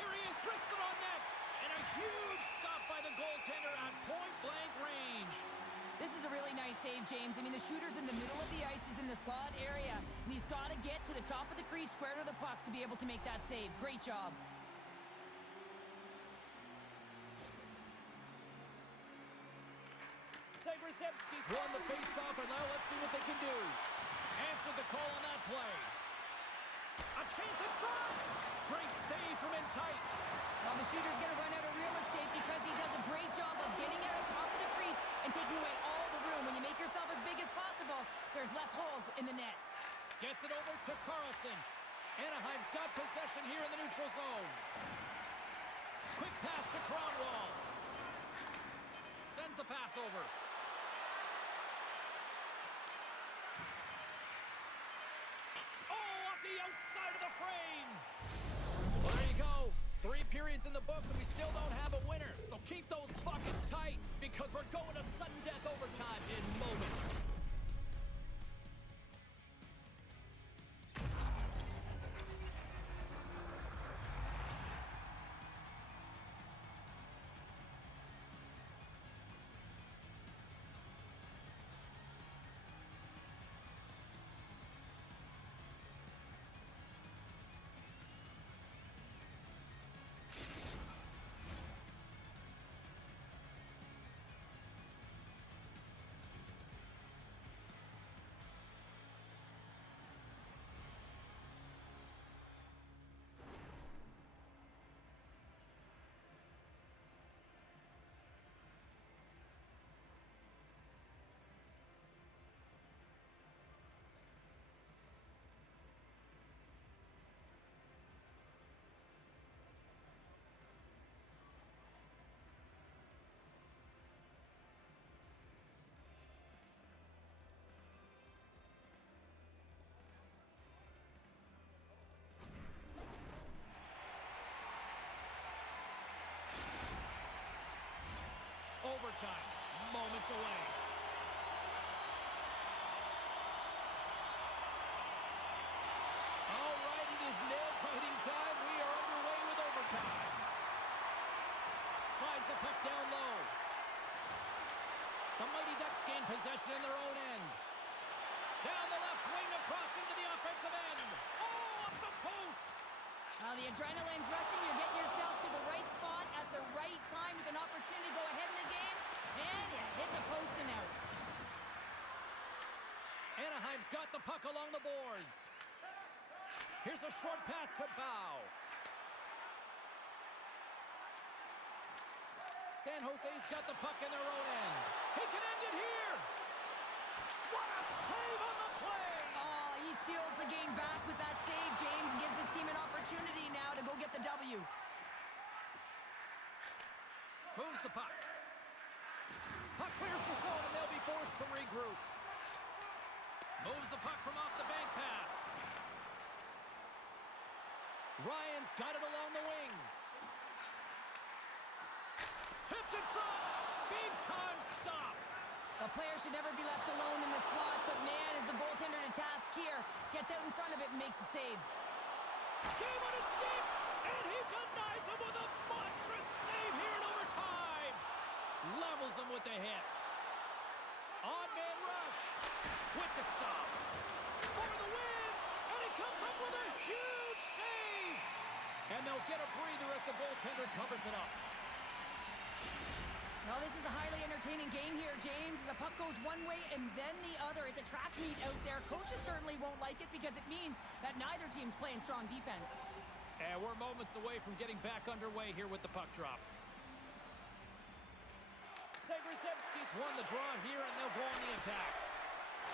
Here he is, wristed on net. And a huge stop by the goaltender at point-blank range. This is a really nice save, James. I mean, the shooter's in the middle of the ice. He's in the slot area. And he's got to get to the top of the crease, square to the puck, to be able to make that save. Great job. Segresevsky's won the face-off, and now let's see what they can do. Answered the call on that play. A chance in front! Great save from in tight. Well, the shooter's going to run out of real estate because he does a great job of getting out of top of the crease and taking away all the room. When you make yourself as big as possible, there's less holes in the net. Gets it over to Carlson. Anaheim's got possession here in the neutral zone. Quick pass to Cronwall. Sends the pass over. The outside of the frame. Well, there you go. 3 periods in the books, and we still don't have a winner. So keep those buckets tight, because we're going to sudden death overtime in moments. Overtime, moments away. All right, it is nail-biting time. We are underway with overtime. Slides the puck down low. The Mighty Ducks gain possession in their own end. Down the left wing, across into the offensive end. Oh, up the post. The adrenaline's rushing. You're getting yourself to the right spot at the right time with an opportunity to go ahead in the game. And you hit the post and out. Anaheim's got the puck along the boards. Here's a short pass to Bow. San Jose's got the puck in their own end. He can end it here. What a save on the play. Oh, he steals the game back with that save, James, and gives his team an opportunity now to go get the W. Moves the puck. Puck clears the zone, and they'll be forced to regroup. Moves the puck from off the bank pass. Ryan's got it along the wing. Tipped in front. Big time stop. A player should never be left alone in the slot, but man, is the goaltender to task here. Gets out in front of it and makes the save. Game on his stick, and he denies him with a monstrous save here in overtime. Levels him with the hit. On-man rush with the stop. For the win, and he comes up with a huge save. And they'll get a breather as the goaltender covers it up. Well, this is a highly entertaining game here, James. The puck goes one way and then the other. It's a track meet out there. Coaches certainly won't like it because it means that neither team's playing strong defense. And we're moments away from getting back underway here with the puck drop. Segresevsky's won the draw here, and they'll go on the attack.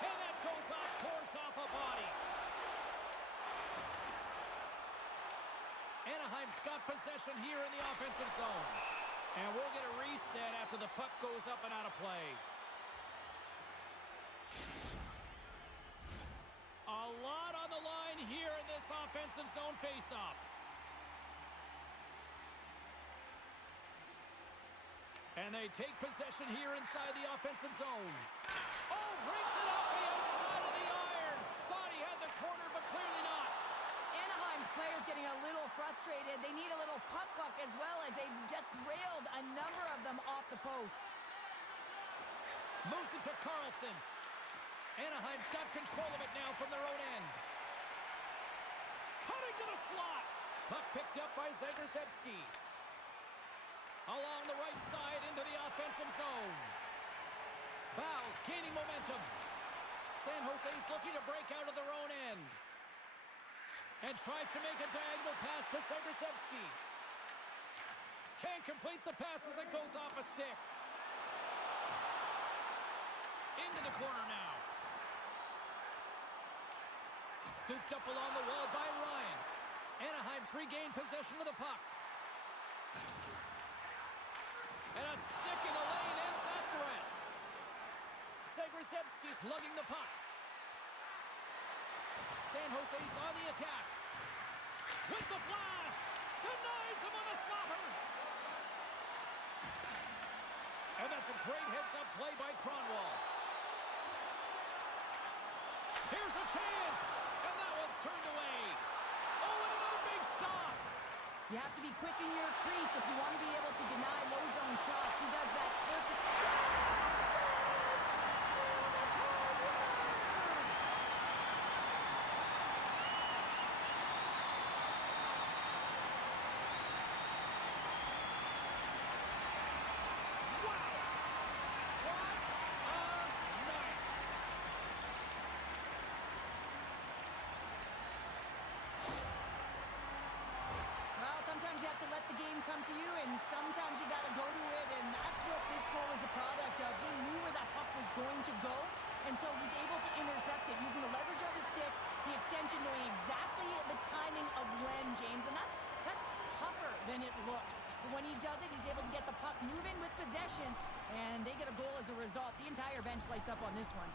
And that goes off, course off a body. Anaheim's got possession here in the offensive zone. And we'll get a reset after the puck goes up and out of play. here in this offensive zone faceoff. And they take possession here inside the offensive zone. Oh, brings it off the outside of the iron. Thought he had the corner, but clearly not. Anaheim's players getting a little frustrated. They need a little puck luck as well, as they've just railed a number of them off the post. Moves it to Carlson. Anaheim's got control of it now from their own end. Cutting to the slot. Puck picked up by Zagrzebski. Along the right side into the offensive zone. Bows gaining momentum. San Jose's looking to break out of their own end. And tries to make a diagonal pass to Zagrzebski. Can't complete the pass as it goes off a stick. Into the corner now. Scooped up along the wall by Ryan. Anaheim's regained possession of the puck. And a stick in the lane ends that threat. Zagrzebski's lugging the puck. San Jose's on the attack. With the blast. Denies him on a slapper. And that's a great heads-up play by Cronwall. Here's a chance. And that one's turned away. Oh, and another big stop. You have to be quick in your crease if you want to be able to deny low zone shots. He does that perfectly. Sometimes you have to let the game come to you, and sometimes you got to go to it, and that's what this goal is a product of. He knew where that puck was going to go, and so he's able to intercept it using the leverage of his stick, the extension, knowing exactly the timing of when, James, and that's tougher than it looks. But when he does it, he's able to get the puck moving with possession, and they get a goal as a result. The entire bench lights up on this one.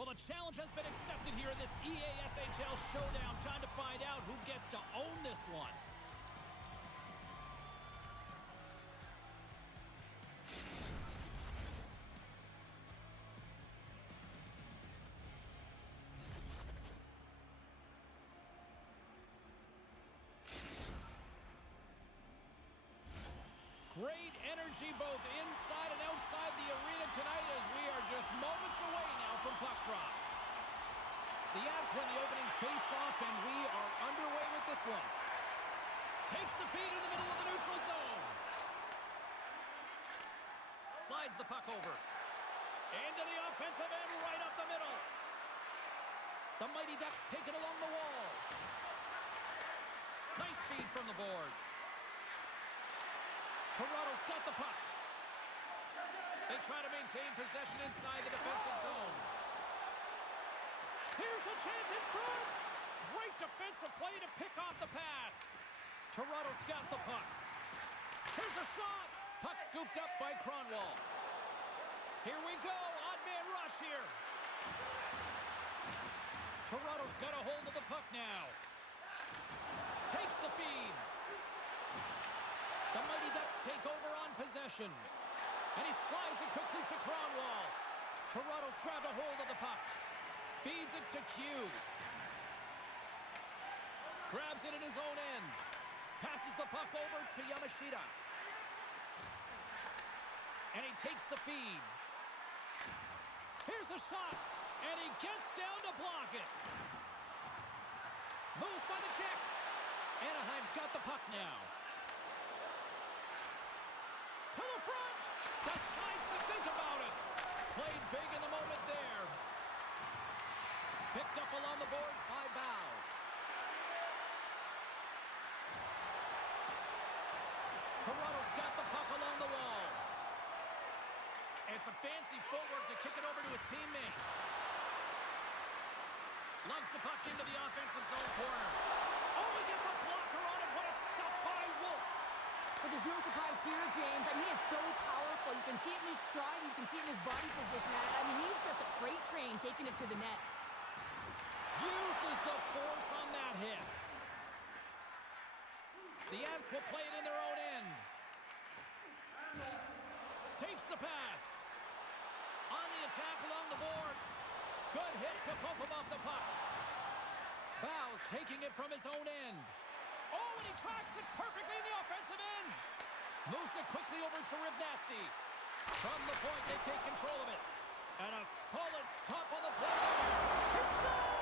Well, the challenge has been accepted here in this EASHL showdown. Time to find out who gets to own this one. Great energy both inside and outside the arena tonight as we are just moments away now from puck drop. The Avs win the opening face-off, and we are underway with this one. Takes the feed in the middle of the neutral zone. Slides the puck over. Into the offensive end, right up the middle. The Mighty Ducks take it along the wall. Nice feed from the boards. Toronto's got the puck. They try to maintain possession inside the defensive zone. Here's a chance in front. Great defensive play to pick off the pass. Toronto's got the puck. Here's a shot. Puck scooped up by Cronwall. Here we go. Odd man rush here. Toronto's got a hold of the puck now. Takes the feed. The Mighty Ducks take over on possession. And he slides it quickly to Cronwall. Toronto's grabbed a hold of the puck. Feeds it to Q. Grabs it in his own end. Passes the puck over to Yamashita. And he takes the feed. Here's a shot. And he gets down to block it. Moves by the check. Anaheim's got the puck now. To the front. Decides to think about it. Played big in the moment there. Picked up along the boards by Bow. Toronto's got the puck along the wall. It's a fancy footwork to kick it over to his teammate. Lugs the puck into the offensive zone corner. Oh, he gets a blocker on it. What a stop by Wolf. But there's no surprise here, James. I mean, he is so powerful. You can see it in his stride. You can see it in his body position. I mean, he's just a freight train taking it to the net. Uses the force on that hit. The Avs will play it in their own end. Takes the pass. On the attack along the boards. Good hit to bump him off the puck. Bow's taking it from his own end. Oh, and he tracks it perfectly in the offensive end. Moves it quickly over to Ribnasty. From the point, they take control of it. And a solid stop on the play. He scores!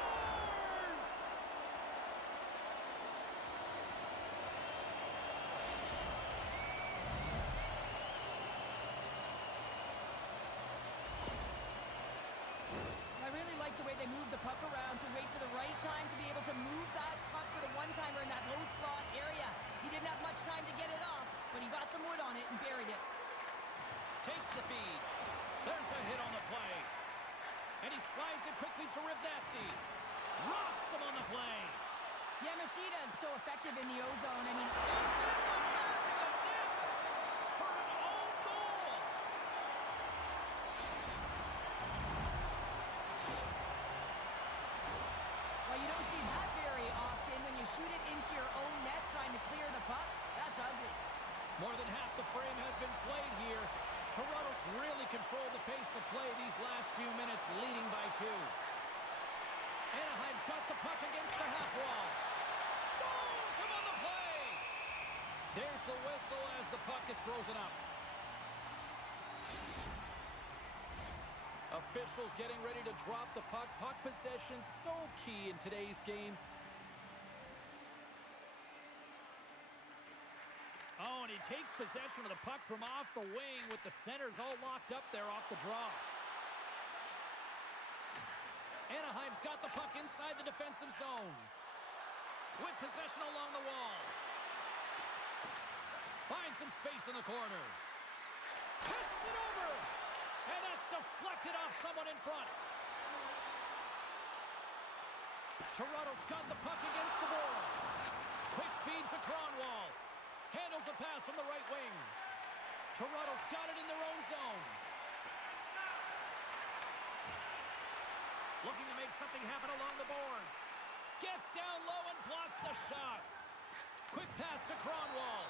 I really like the way they move the puck around to wait for the right time to be able to move that puck for the one-timer in that low slot area. He didn't have much time to get it off, but he got some wood on it and buried it. Takes the feed. There's a hit on the play. And he slides it quickly to Ribnasty. Rocks him on the play. Yamashita is so effective in the O-zone. I mean, It's in the back of the net for an own goal. well, you don't see that very often when you shoot it into your own net trying to clear the puck. That's ugly. More than half the frame has been played here. Toronto's really controlled the pace of play these last few minutes, leading by 2. Anaheim's got the puck against the half wall. Stones him on the play. There's the whistle as the puck is frozen up. Officials getting ready to drop the puck. Puck possession so key in today's game. Oh, and he takes possession of the puck from off the wing with the centers all locked up there off the draw. Anaheim's got the puck inside the defensive zone. With possession along the wall. Finds some space in the corner. Passes it over. And that's deflected off someone in front. Toronto's got the puck against the boards. Quick feed to Cronwall. Handles the pass from the right wing. Toronto's got it in their own zone. Looking to make something happen along the boards. Gets down low and blocks the shot. Quick pass to Cronwall.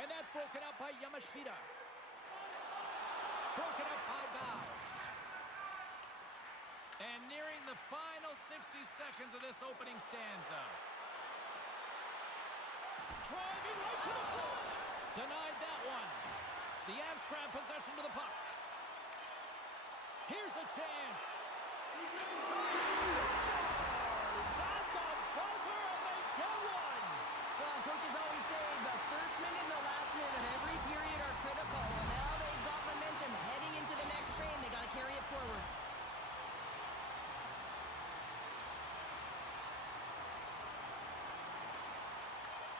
And that's broken up by Yamashita. Broken up by Bow. And nearing the final 60 seconds of this opening stanza. Driving right to the floor. Denied that one. The Avs grab possession to the puck. Here's a chance. At the buzzer, and they get one. Well, coaches always say the first minute and the last minute of every period are critical. And now they've got momentum heading into the next frame. They got to carry it forward.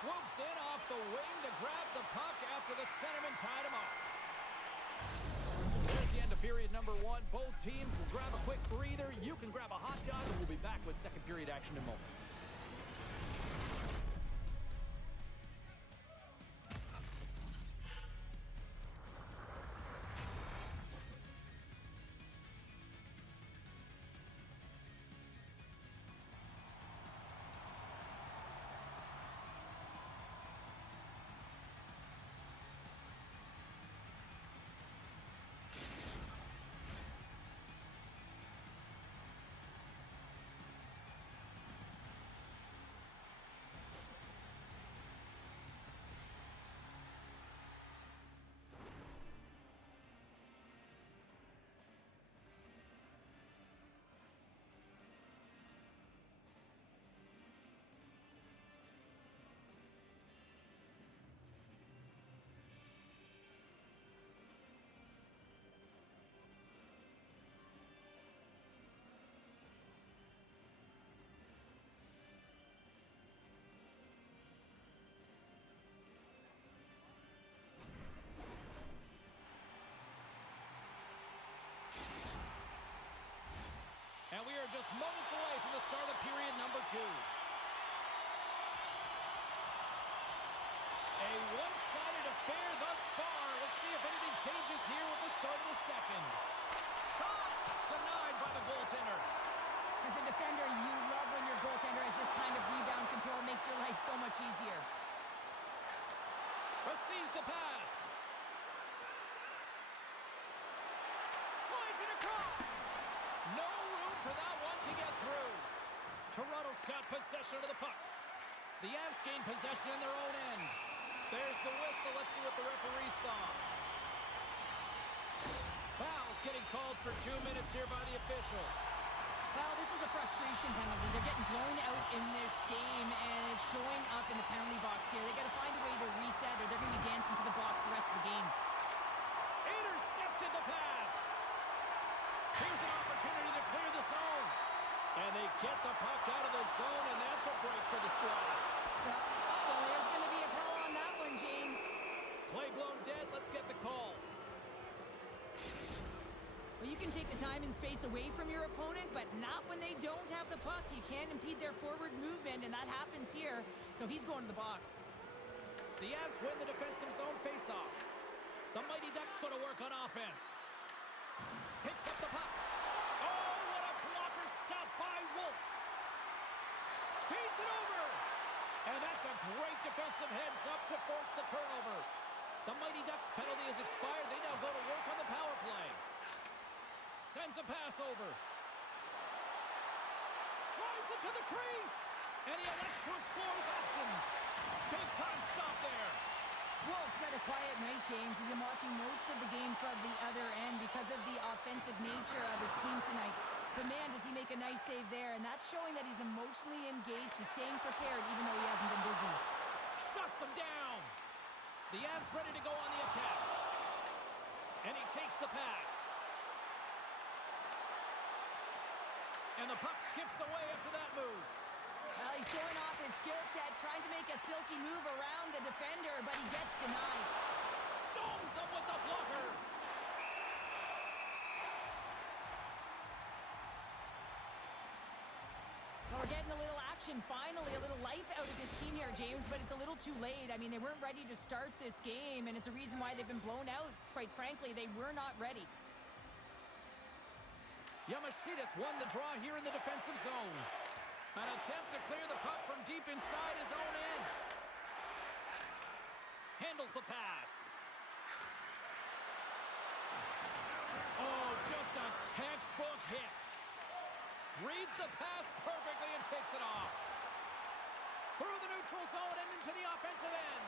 Swoops in off the wing to grab the puck after the centerman tied him up. There's the end of period number one. Both teams will grab a quick breather. You can grab a hot dog, and we'll be back with second period action in moments. And we are just moments away from the start of period number two. A one-sided affair thus far. Let's see if anything changes here with the start of the second. Shot denied by the goaltender. As a defender, you love when your goaltender has this kind of rebound control. Makes your life so much easier. Receives the pass. Slides it across. No room for that one to get through. Toronto's got possession of the puck. The Avs gain possession in their own end. There's the whistle. Let's see what the referee saw. Foul's getting called for 2 minutes here by the officials. Well, this is a frustration penalty. They're getting blown out in this game, and it's showing up in the penalty box here. They got to find a way to reset, or they're going to be dancing to the box the rest of the game. Intercepted the pass. Here's an opportunity to clear the zone. And they get the puck out of the zone, and that's a break for the squad. Well, there's going to be a call on that one, James. Play blown dead. Let's get the call. Well, you can take the time and space away from your opponent, but not when they don't have the puck. You can't impede their forward movement, and that happens here. So he's going to the box. The Avs win the defensive zone faceoff. The Mighty Ducks go to work on offense. Picks up the puck. Oh, what a blocker stop by Wolf. Feeds it over. And that's a great defensive heads up to force the turnover. The Mighty Ducks penalty has expired. They now go to work on the power play. Sends a pass over. Drives it to the crease. And he elects to explore his options. Big time stop there. Wolf had a quiet night, James. He's been watching most of the game from the other end because of the offensive nature of his team tonight. But man, does he make a nice save there. And that's showing that he's emotionally engaged. He's staying prepared even though he hasn't been busy. Shuts him down. The Avs ready to go on the attack. And he takes the pass. And the puck skips away after that move. Well, he's showing off his skill set, trying to make a silky move around the defender, but he gets denied. Stones him with the blocker. Well, we're getting a little action, finally, a little life out of this team here, James, but it's a little too late. I mean, they weren't ready to start this game, and it's a reason why they've been blown out. Quite frankly, they were not ready. Yamashita's won the draw here in the defensive zone. An attempt to clear the puck from deep inside his own end. Handles the pass. Oh, just a textbook hit. Reads the pass perfectly and picks it off. Through the neutral zone and into the offensive end.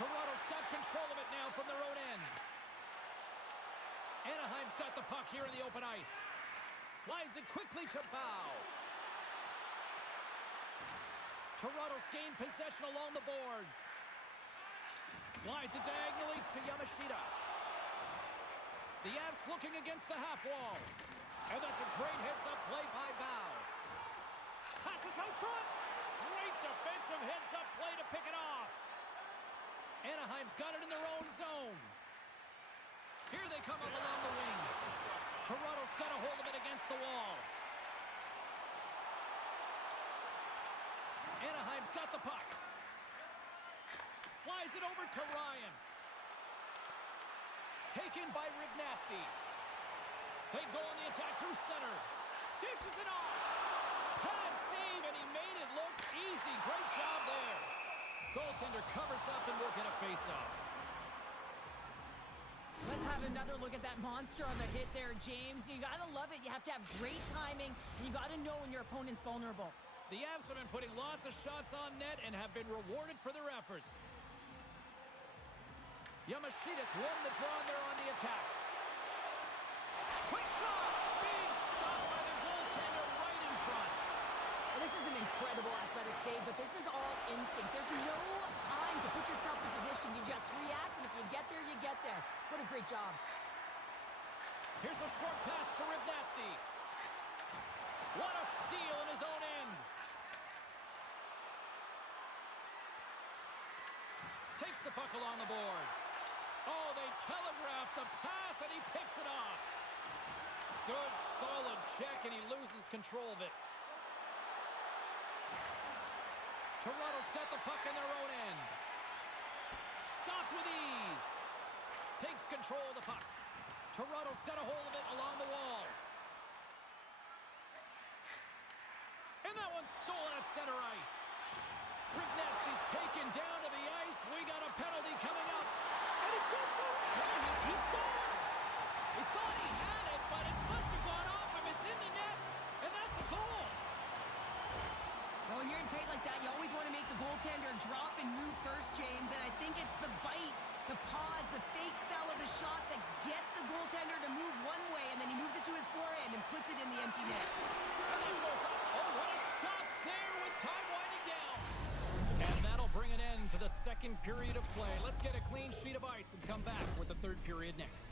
Toronto's got control of it now from their own end. Anaheim's got the puck here in the open ice. Slides it quickly to Bow. Toronto's gained possession along the boards. Slides it diagonally to Yamashita. The Avs looking against the half wall. And that's a great heads-up play by Bow. Passes out front. Great defensive heads-up play to pick it off. Anaheim's got it in their own zone. Here they come up along the wing. Toronto's got a hold of it against the wall. Anaheim's got the puck. Slides it over to Ryan. Taken by Rignasty. They go on the attack through center. Dishes it off. Pad save, and he made it look easy. Great job there. Goaltender covers up and will get a face-off. Let's have another look at that monster of a hit there, James. You gotta love it. You have to have great timing, and you gotta know when your opponent's vulnerable. The Avs have been putting lots of shots on net and have been rewarded for their efforts. Yamashita's won the draw and they're on the attack. Quick shot! Big stop by the goaltender right in front. Well, this is an incredible athletic save, but this is all instinct. There's no time to put yourself in position. You just react, and if you get there, you get there. What a great job. Here's a short pass to Rignasty. What a steal in his own end. Takes the puck along the boards. Oh, they telegraph the pass, and he picks it off. Good, solid check, and he loses control of it. Toronto's got the puck in their own end. Stopped with ease. Takes control of the puck. Toronto's got a hold of it along the wall. And that one's stolen at center ice. Rignasty's taken down to the ice. We got a penalty coming up. And it goes for he scores! He thought he had it, but it must have gone off him. It's in the net, and that's a goal. Well, when you're in tight like that, you always want to make the goaltender drop and move first, James. And I think it's the bite, the pause, the fake sell of the shot that gets the goaltender to move one way, and then he moves it to his forehand and puts it in the empty net. And that goes up. Oh, what a stop there with time winding down. And that'll bring an end to the second period of play. Let's get a clean sheet of ice and come back with the third period next.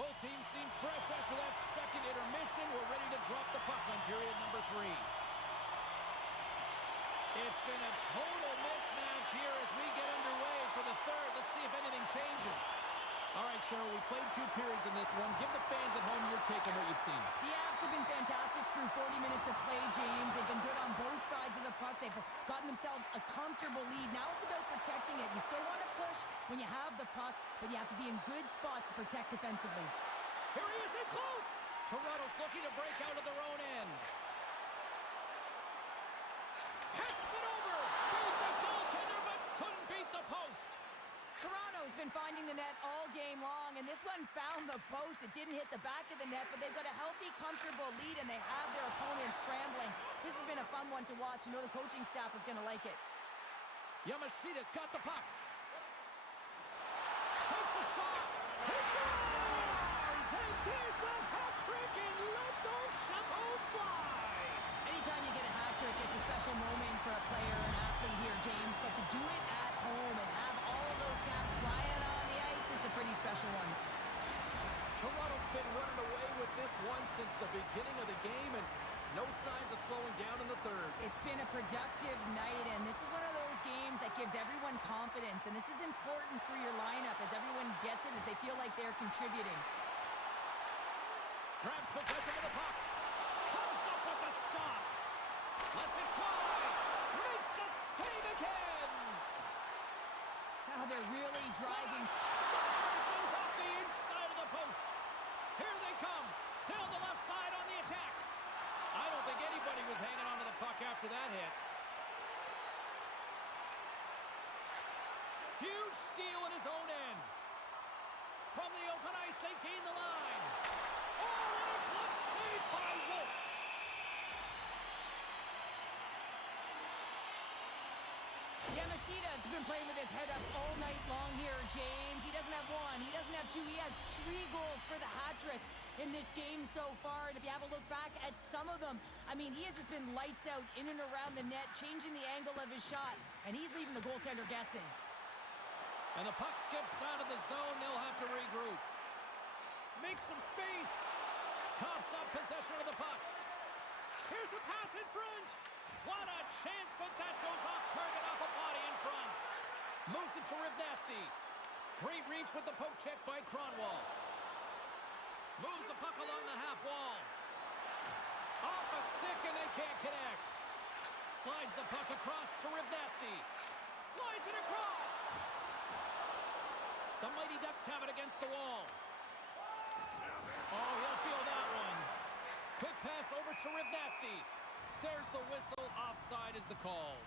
Both teams seem fresh after that second intermission. We're ready to drop the puck on period number 3. It's been a total mismatch here as we get underway for the third. Let's see if anything changes. All right, Cheryl, we played 2 periods in this one. Give the fans at home your take on what you've seen. The Avs have been fantastic through 40 minutes of play, James. They've been good on both sides of the puck. They've gotten themselves a comfortable lead. Now it's about protecting it. You still want to push when you have the puck, but you have to be in good spots to protect defensively. Here he is in close. Toronto's looking to break out of their own end. Passes it over. Beat the goaltender, but couldn't beat the post. Toronto's been finding the net all game long, and this one found the post. It didn't hit the back of the net, but they've got a healthy, comfortable lead, and they have their opponent scrambling. This has been a fun one to watch. You know the coaching staff is going to like it. Yamashida's got the puck. Takes a shot. He scores! And there's the hat trick, and let those chapeaux fly! Anytime you get a hat trick, it's a special moment for a player or an athlete here, James. But to do it at home and have all of those caps flying on the ice, it's a pretty special one. Toronto's been running away with this one since the beginning of the game, and no signs of slowing down in the third. It's been a productive night, and this is one of those games that gives everyone confidence. And this is important for your lineup as everyone gets it, as they feel like they're contributing. Grabs possession of the puck. Comes up with the stop. Lets it fly. Makes a save again. Now they're really driving. Shot that goes off the inside of the post. Here they come. Down the left side on the attack. I don't think anybody was hanging onto the puck after that hit. Huge steal in his own end. From the open ice, they gain the line. Oh, what a glove save by Wolf. Yamashida's been playing with his head up all night long here, James. He doesn't have one, he doesn't have two, he has 3 goals for the hat trick in this game so far. And if you have a look back at some of them, I mean, he has just been lights out in and around the net, changing the angle of his shot, and he's leaving the goaltender guessing. And the puck skips out of the zone. They'll have to regroup. Make some space. Coughs up possession of the puck. Here's a pass in front. What a chance, but that goes off target, off a body in front. Moves it to Ribnasti. Great reach with the poke check by Cronwall. Moves the puck along the half wall. Off a stick, and they can't connect. Slides the puck across to Ribnasti. Slides it across. The Mighty Ducks have it against the wall. Oh, he'll feel that one. Quick pass over to Ribnasti. There's the whistle. Offside is the call.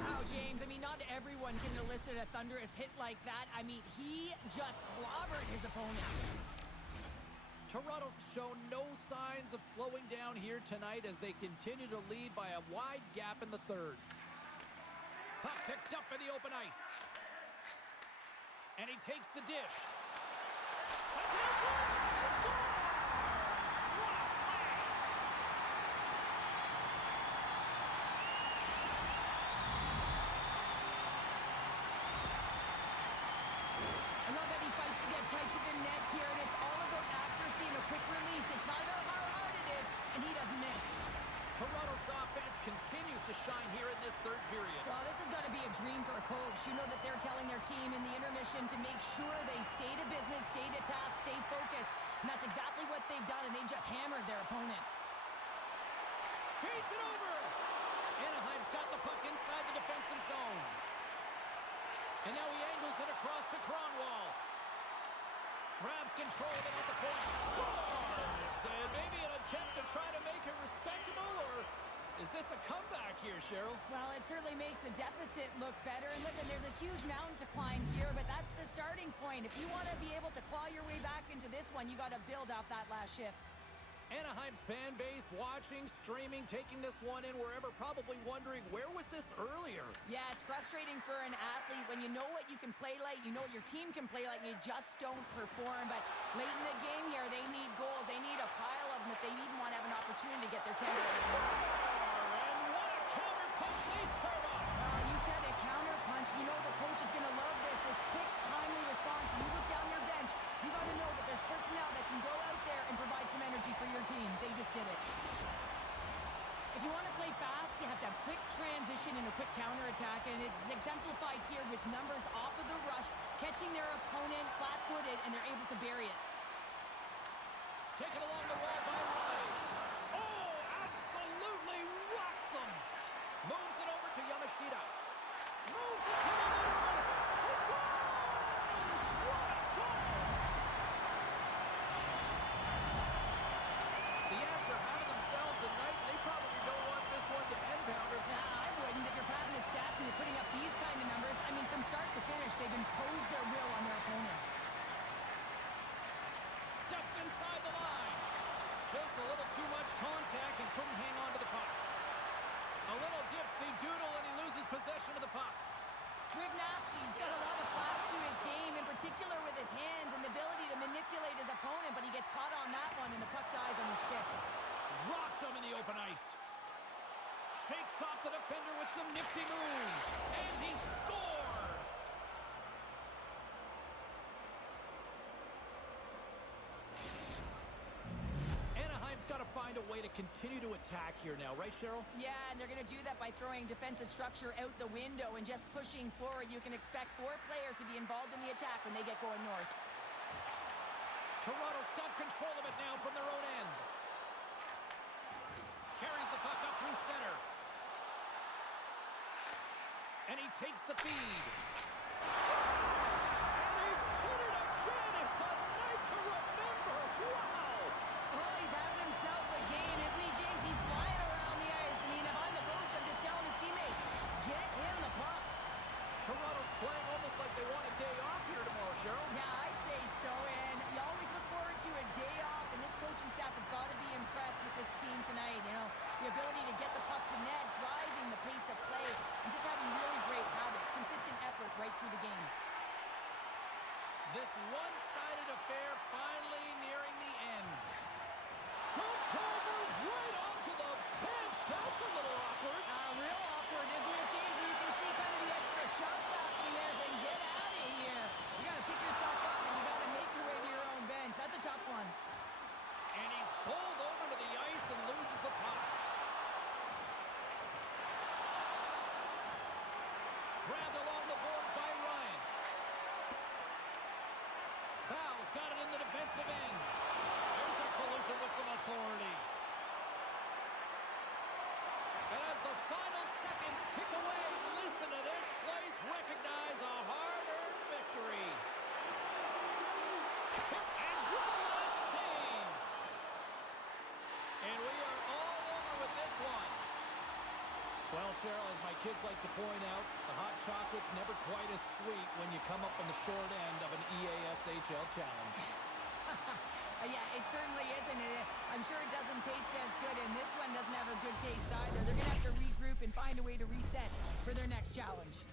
Wow, James, I mean, not everyone can elicit a thunderous hit like that. I mean, he just clobbered his opponent. Toronto's shown no signs of slowing down here tonight as they continue to lead by a wide gap in the third. Puck picked up in the open ice. And he takes the dish. Sends it up front. He scores! What a play! I love that he fights to get tight to the net here, and it's all about accuracy and a quick release. It's not about how hard it is, and he doesn't miss. Toronto's offense continues to shine here in this third period. Well, this has got to be a dream for a coach. You know that they're telling their team in the intermission to make sure they stay to business, stay to task, stay focused. And that's exactly what they've done, and they just hammered their opponent. Feeds it over. Anaheim's got the puck inside the defensive zone. And now he angles it across to Cronwall. Grabs control of it at the point. Scores! And maybe an attempt to try to make it respectable, or is this a comeback here, Cheryl? Well, it certainly makes the deficit look better. And listen, there's a huge mountain to climb here, but that's the starting point. If you want to be able to claw your way back into this one, you got to build off that last shift. Anaheim's fan base watching, streaming, taking this one in wherever, probably wondering, where was this earlier? Yeah, it's frustrating for an athlete when you know what you can play like, you know what your team can play like, and you just don't perform. But late in the game here, they need goals. They need a pile of them if they even want to have an opportunity to get their 10 goals. And what a counter punch they serve up! You said a counter punch. You know the coach is going to love this quick, timely response. When you look down your bench, you got to know that there's personnel that can go out there and provide some energy for your team. They just did it. If you want to play fast, you have to have quick transition and a quick counterattack, and it's exemplified here with numbers off of the rush, catching their opponent flat-footed, and they're able to bury it. Taken along the wall by Rice. Oh, absolutely rocks them. Moves it over to Yamashita. Moves it to the middle. He scores! What a goal! off the defender with some nifty moves. And he scores! Anaheim's got to find a way to continue to attack here now, right, Cheryl? Yeah, and they're going to do that by throwing defensive structure out the window and just pushing forward. You can expect 4 players to be involved in the attack when they get going north. Toronto's got control of it now from their own end. Carries the puck up through center. And he takes the feed. And he did it again! It's a night to remember! Wow! Oh, he's having himself a game, isn't he, James? He's flying around the ice. I mean, if I'm the coach, I'm just telling his teammates, get him the puck. Toronto's playing almost like they want a day off here tomorrow, Cheryl. Yeah, I'd say so, and you always look forward to a day off, and this coaching staff has got to be impressed with this team tonight. You know, the ability to get the puck to net, driving the pace of play, and just having really great habits, consistent effort right through the game. This one-sided affair finally nearing the end. Jumped over right onto the bench. That's a little awkward. Real awkward, isn't it, James? Where you can see kind of the extra shots happening there, saying, get out of here. You got to pick yourself up, and you got to make your way to your own bench. That's a tough one. And he's pulled over to the ice and loses the puck. Grabbed along the boards by Ryan. Bow's got it in the defensive end. There's a collision with some authority. And as the final seconds tick away, listen to this place recognize a hard-earned victory. And what a save! And we are all over with this one. Well, Cheryl, as my kids like to point out, the hot chocolate's never quite as sweet when you come up on the short end of an EASHL challenge. Yeah, it certainly isn't. I'm sure it doesn't taste as good, and this one doesn't have a good taste either. They're going to have to regroup and find a way to reset for their next challenge.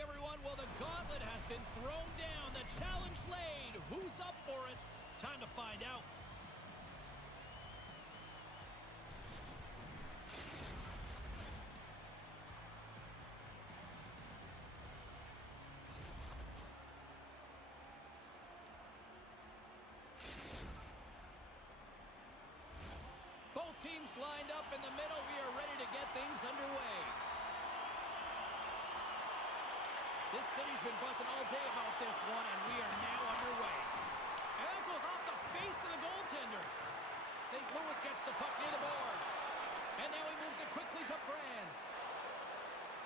everyone. Well, the gauntlet has been thrown down. The challenge laid. Who's up for it? Time to find out. Both teams lined up in the middle. We are ready to get things underway. This city's been buzzing all day about this one, and we are now underway. And that goes off the face of the goaltender. St. Louis gets the puck near the boards. And now he moves it quickly to Franz.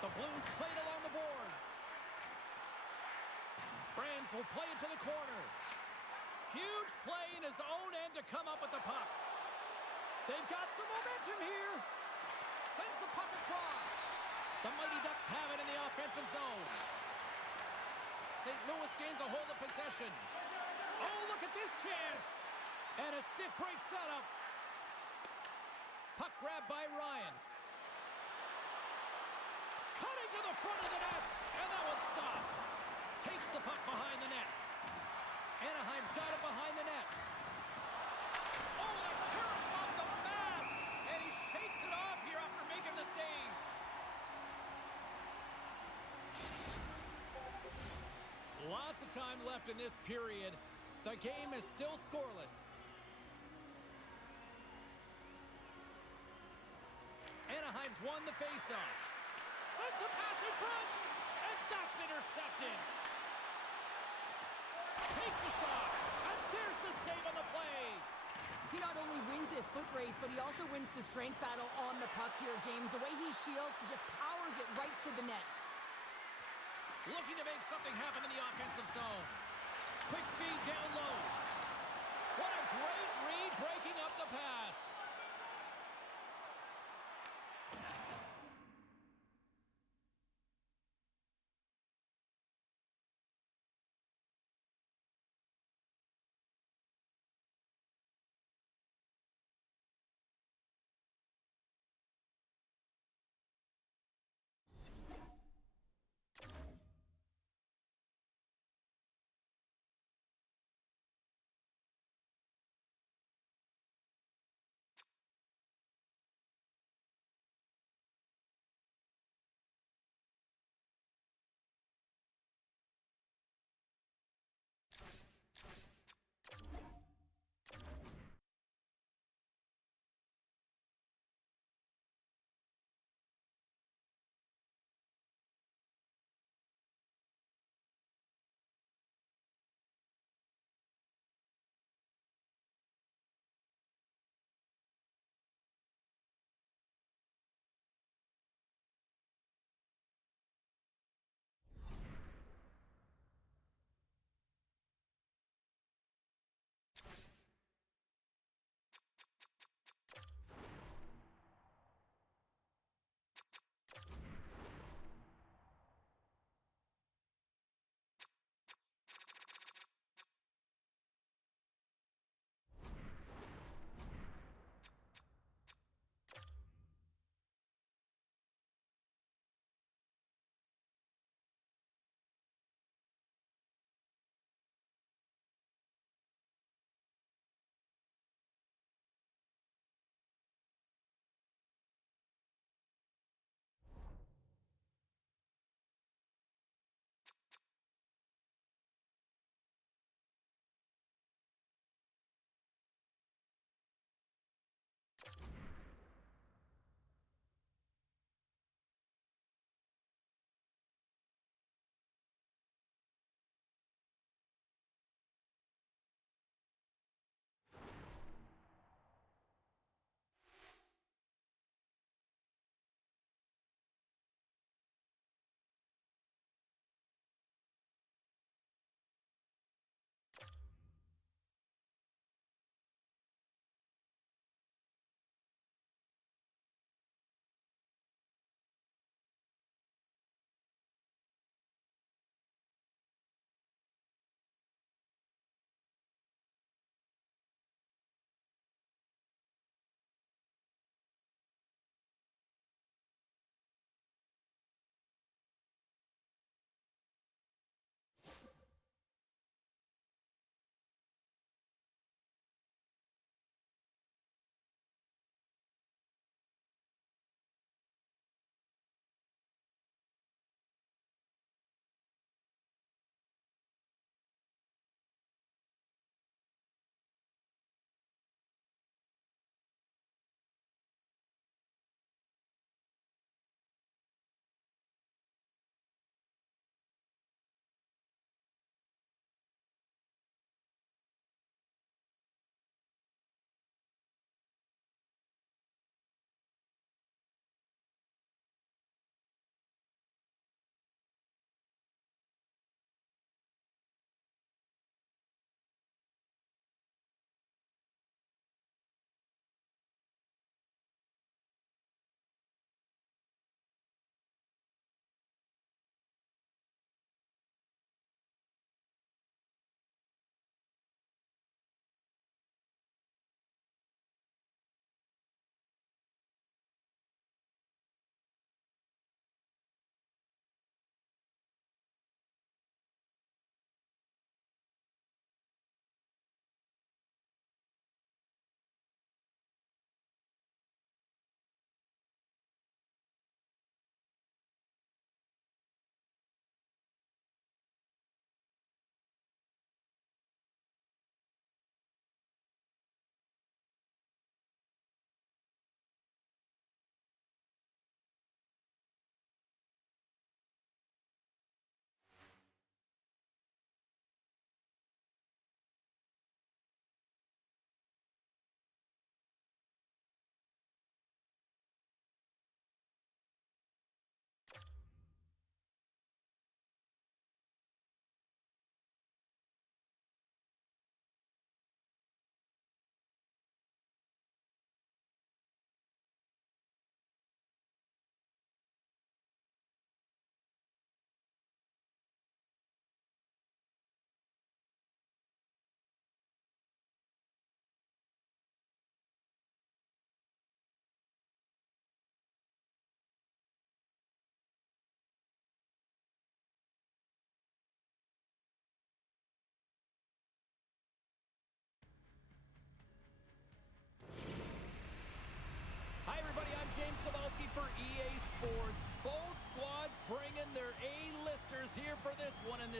The Blues play it along the boards. Franz will play it to the corner. Huge play in his own end to come up with the puck. They've got some momentum here. Sends the puck across. The Mighty Ducks have it in the offensive zone. St. Louis gains a hold of possession. Oh, look at this chance. And a stick break setup. Puck grabbed by Ryan. Cutting to the front of the net. And that one's stopped. Takes the puck behind the net. Anaheim's got it behind the net. Oh, the carrots off the mask. And he shakes it off here after making the save. Lots of time left in this period. The game is still scoreless. Anaheim's won the faceoff. Sends a pass in front, and that's intercepted. Takes a shot, and there's the save on the play. He not only wins his foot race, but he also wins the strength battle on the puck here, James. The way he shields, he just powers it right to the net. Looking to make something happen in the offensive zone. Quick feed down low. What a great read breaking up the pass.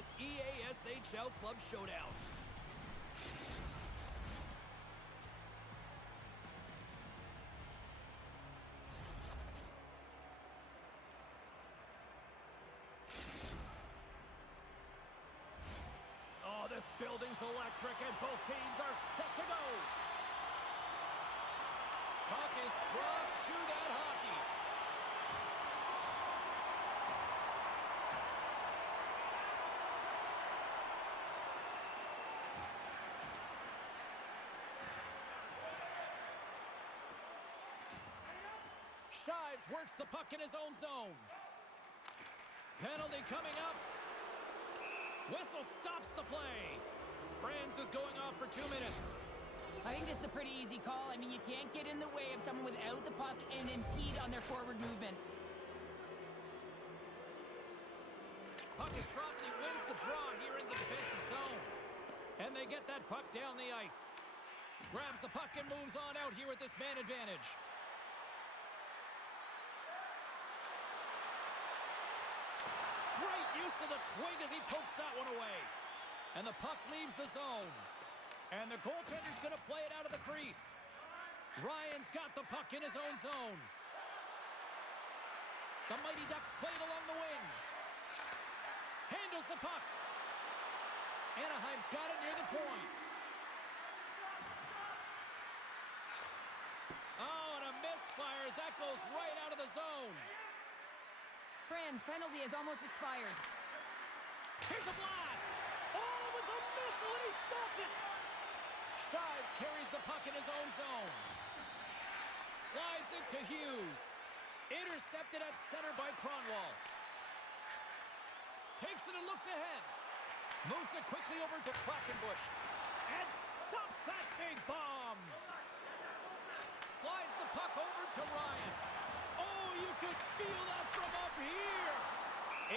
this EASHL Club Showdown. Oh, this building's electric, and both teams are set to go. Puck is dropped to that hockey. Shives works the puck in his own zone. Penalty coming up. Whistle stops the play. Franz is going off for 2 minutes. I think this is a pretty easy call. I mean, you can't get in the way of someone without the puck and impede on their forward movement. Puck is dropped and he wins the draw here in the defensive zone. And they get that puck down the ice. Grabs the puck and moves on out here with this man advantage. Great use of the twig as he pokes that one away. And the puck leaves the zone. And the goaltender's going to play it out of the crease. Ryan's got the puck in his own zone. The Mighty Ducks play it along the wing. Handles the puck. Anaheim's got it near the point. Oh, and a misfire as that goes right out of the zone. Fran's penalty has almost expired. Here's a blast. Oh, it was a missile and he stopped it. Shives carries the puck in his own zone. Slides it to Hughes. Intercepted at center by Cronwall. Takes it and looks ahead. Moves it quickly over to Quackenbush. And stops that big bomb. Slides the puck over to Ryan. Oh, you could feel that from up here.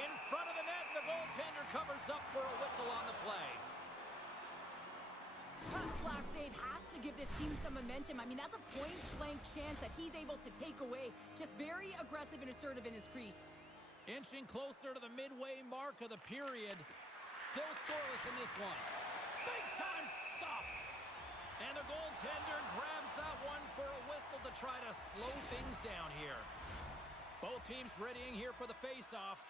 In front of the net, the goaltender covers up for a whistle on the play. Puck's last save has to give this team some momentum. I mean, that's a point-blank chance that he's able to take away. Just very aggressive and assertive in his crease. Inching closer to the midway mark of the period. Still scoreless in this one. Big-time stop. And the goaltender grabs that one for a whistle to try to slow things down here. Both teams readying here for the face-off.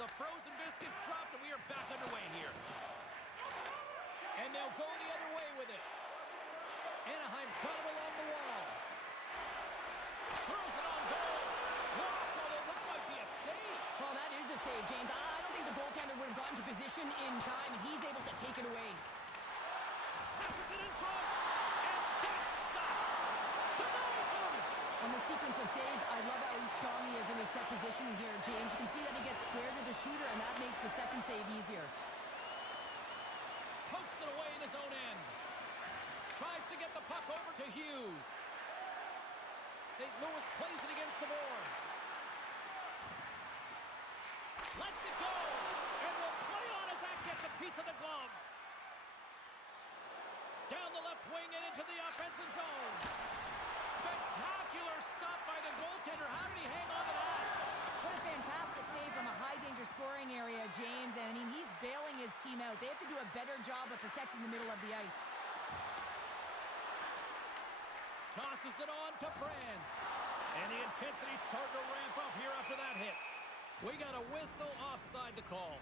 The frozen biscuits dropped, and we are back underway here. And they'll go the other way with it. Anaheim's got it along the wall. Throws it on goal. Blocked, although that might be a save. Well, that is a save, James. I don't think the goaltender would have gotten to position in time, and he's able to take it away. Passes it in front. And that's stopped. Denies him. On the sequence of saves, I love how strong he is in his set position here, James. You can see that he gets square to the shooter, and that makes the second save easier. Pokes it away in his own end. Tries to get the puck over to Hughes. St. Louis plays it against the boards. Lets it go. And will play on as that gets a piece of the glove. Down the left wing and into the offensive zone. Spectacular stop by the goaltender. How did he hang on to that? What a fantastic save from a high-danger scoring area, James. And, I mean, he's bailing his team out. They have to do a better job of protecting the middle of the ice. Tosses it on to Franz. And the intensity's starting to ramp up here after that hit. We got a whistle offside to call.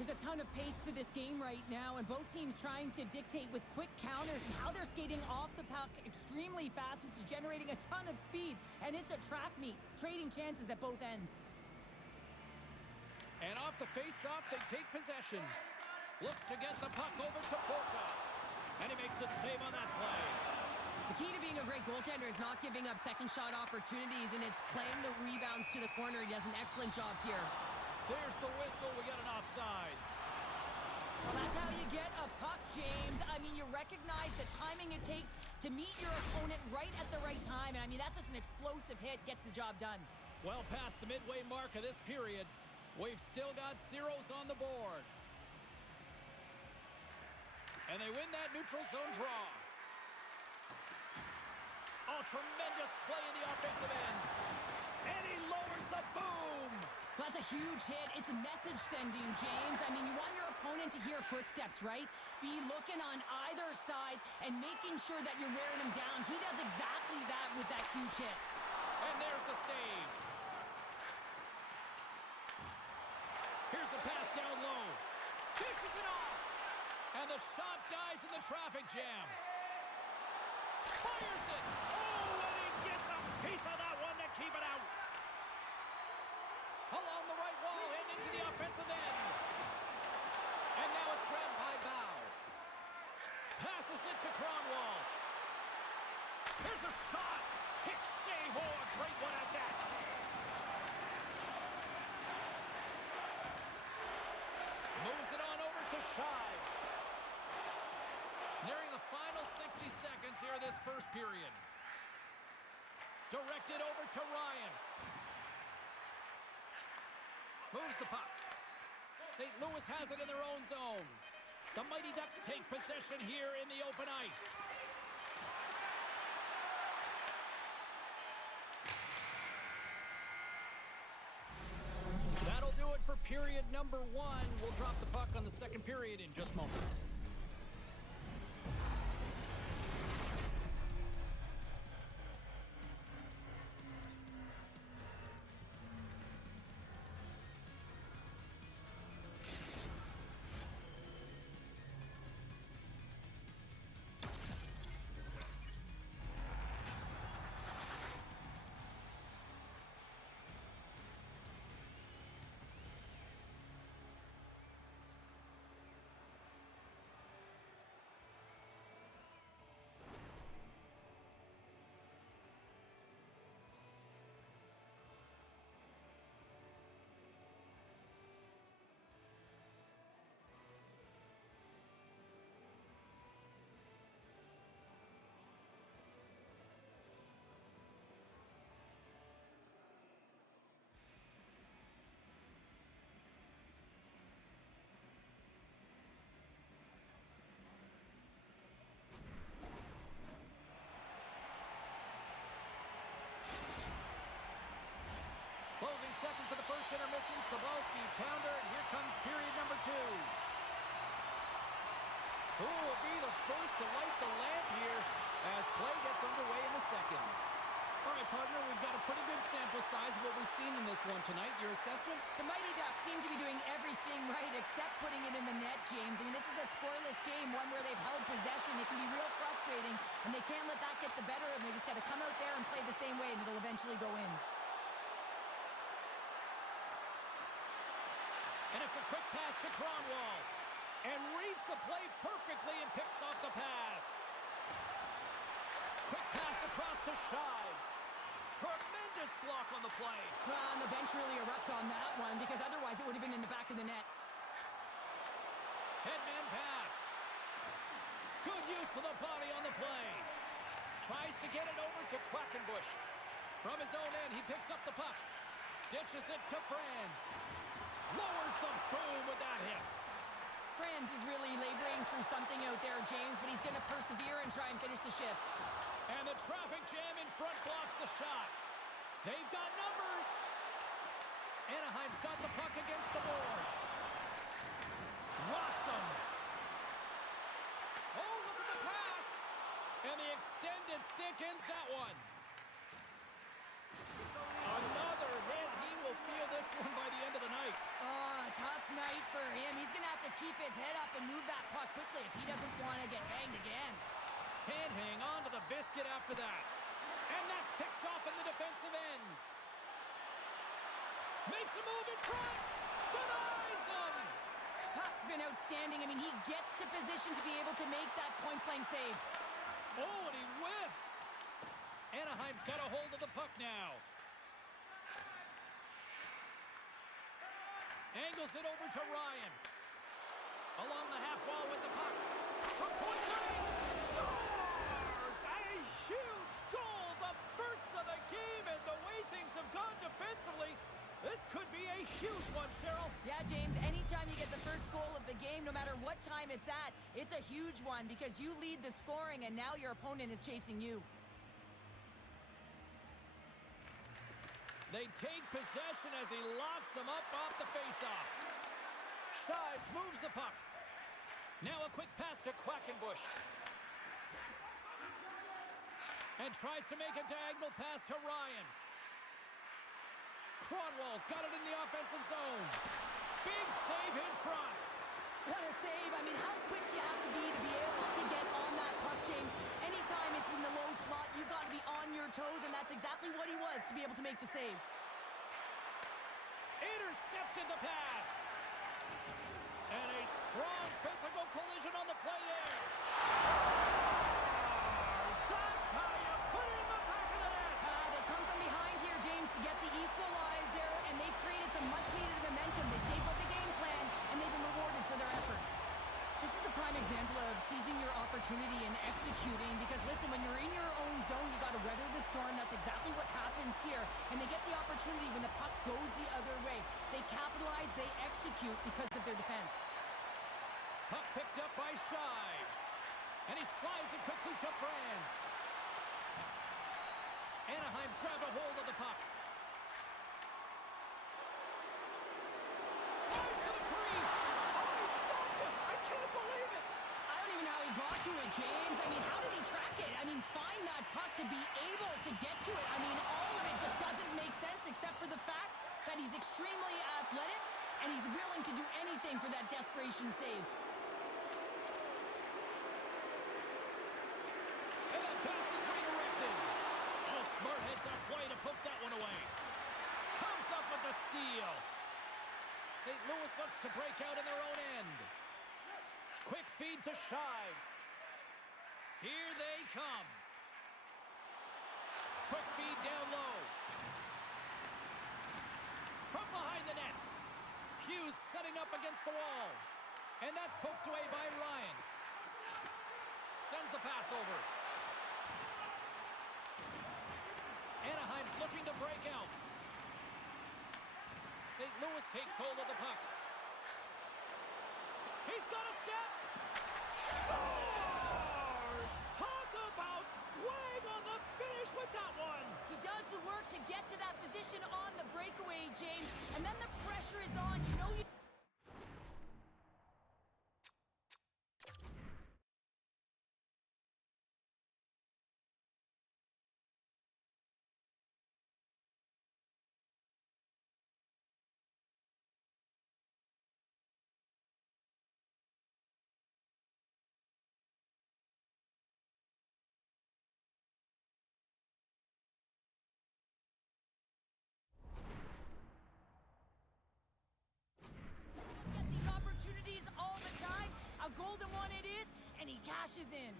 There's a ton of pace to this game right now, and both teams trying to dictate with quick counters and how they're skating off the puck extremely fast, which is generating a ton of speed. And it's a track meet, trading chances at both ends. And off the face-off, they take possession. Looks to get the puck over to Borka. And he makes the save on that play. The key to being a great goaltender is not giving up second shot opportunities, and it's playing the rebounds to the corner. He does an excellent job here. There's the whistle. We got an offside. Well, that's how you get a puck, James. I mean, you recognize the timing it takes to meet your opponent right at the right time. And, I mean, that's just an explosive hit. Gets the job done. Well past the midway mark of this period. We've still got zeros on the board. And they win that neutral zone draw. Oh, tremendous play in the offensive end. the boom! That's a huge hit. It's a message sending, James. I mean, you want your opponent to hear footsteps, right? Be looking on either side and making sure that you're wearing him down. He does exactly that with that huge hit. And there's the save. Here's a pass down low. Dishes it off. And the shot dies in the traffic jam. Fires it. Oh, and he gets a piece of that one to keep it out. Along the right wall and into the offensive end. And now it's grabbed by Bow. Passes it to Cronwall. Here's a shot. Kicks Shea Ho, a great one at that. Moves it on over to Shives. Nearing the final 60 seconds here this first period. Directed over to Ryan. Moves the puck. St. Louis has it in their own zone. The Mighty Ducks take possession here in the open ice. That'll do it for period number 1. We'll drop the puck on the second period in just moments. Closing seconds of the first intermission. Sobolski, pounder, and here comes period number 2. Who will be the first to light the lamp here as play gets underway in the second? All right, partner, we've got a pretty good sample size of what we've seen in this one tonight. Your assessment? The Mighty Ducks seem to be doing everything right except putting it in the net, James. I mean, this is a scoreless game, one where they've held possession. It can be real frustrating, and they can't let that get the better of them. They just got to come out there and play the same way, and it'll eventually go in. And it's a quick pass to Cronwall. And reads the play perfectly and picks off the pass. Quick pass across to Shives. Tremendous block on the play. Well, and the bench really erupts on that one because otherwise it would have been in the back of the net. Headman pass. Good use of the body on the play. Tries to get it over to Quackenbush. From his own end, he picks up the puck. Dishes it to Franz. Lowers the boom with that hit. Franz is really laboring through something out there, James, but he's going to persevere and try and finish the shift. And the traffic jam in front blocks the shot. They've got numbers. Anaheim's got the puck against the boards. Rocks him. Oh, look at the pass. And the extended stick ends that one. Another hit. He will feel this one by the end of the night. Oh, tough night for him. He's going to have to keep his head up and move that puck quickly if he doesn't want to get banged again. Can't hang on to the biscuit after that. And that's picked off in the defensive end. Makes a move in front. Denies him. Puck's been outstanding. I mean, he gets to position to be able to make that point-blank save. Oh, and he whiffs. Anaheim's got a hold of the puck now. Angles it over to Ryan. Along the half wall with the puck. From point blank. Scores! A huge goal. The first of the game, and the way things have gone defensively, this could be a huge one, Cheryl. Yeah, James, anytime you get the first goal of the game, no matter what time it's at, it's a huge one because you lead the scoring and now your opponent is chasing you. They take possession as he locks them up off the faceoff. Shives moves the puck. Now a quick pass to Quackenbush. And tries to make a diagonal pass to Ryan. Cronwall's got it in the offensive zone. Big save in front. What a save. I mean, how quick do you have to be able to get on that puck, James? Anytime it's in the low slot, you got to be on your toes, and that's exactly what he was to be able to make the save. Intercepted the pass. And a strong physical collision on the play there. That's how you put it in the back of the net. They come from behind here, James, to get the equalizer, and they created some much-needed momentum. They stayed with the game plan, and they've been rewarded for their efforts. This is a prime example of seizing your opportunity and executing, because listen, when you're in your own zone, you got to weather the storm. That's exactly what happens here, and they get the opportunity when the puck goes the other way. They capitalize, they execute because of their defense. Puck picked up by Shives, and he slides it quickly to Franz. Anaheim's grabbed a hold of the puck. Drives to the crease. Oh, he stopped it. I can't believe it. I don't even know how he got to it, James. I mean, how did he track it? I mean, find that puck to be able to get to it. I mean, all of it just doesn't make sense except for the fact that he's extremely athletic and he's willing to do anything for that desperation save. And that pass is redirected. Oh, smart heads-up play to poke that one away. Comes up with the steal. St. Louis looks to break out in their own end. Quick feed to Shives. Here they come. Quick feed down low. From behind the net. Hughes setting up against the wall. And that's poked away by Ryan. Sends the pass over. Anaheim's looking to break out. St. Louis takes hold of the puck. He's got a step. Scores! Talk about swag on the finish with that one. He does the work to get to that position on the breakaway, James, and then the pressure is on. You know you... get these opportunities all the time. A golden one it is, and he cashes in.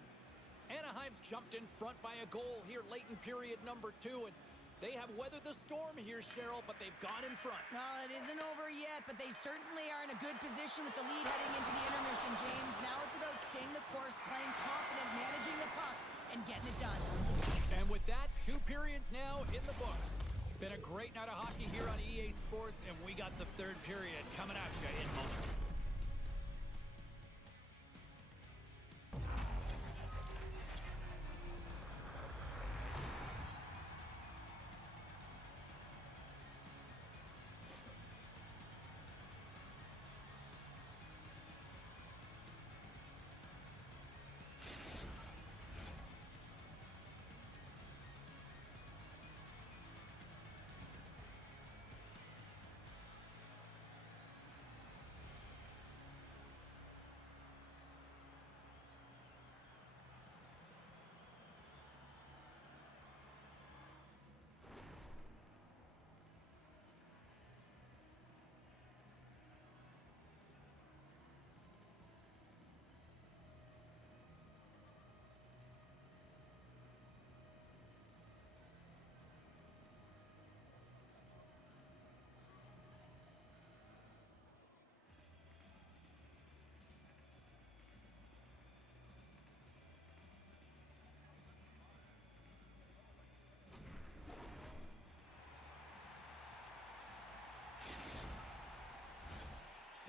Anaheim's jumped in front by a goal here late in period number 2, and they have weathered the storm here, Cheryl, but they've gone in front. Well, it isn't over yet, but they certainly are in a good position with the lead heading into the intermission, James. Now it's about staying the course, playing confident, managing the puck, and getting it done. And with that, 2 periods now in the books. Been a great night of hockey here on EA Sports, and we got the 3rd period coming at you in moments.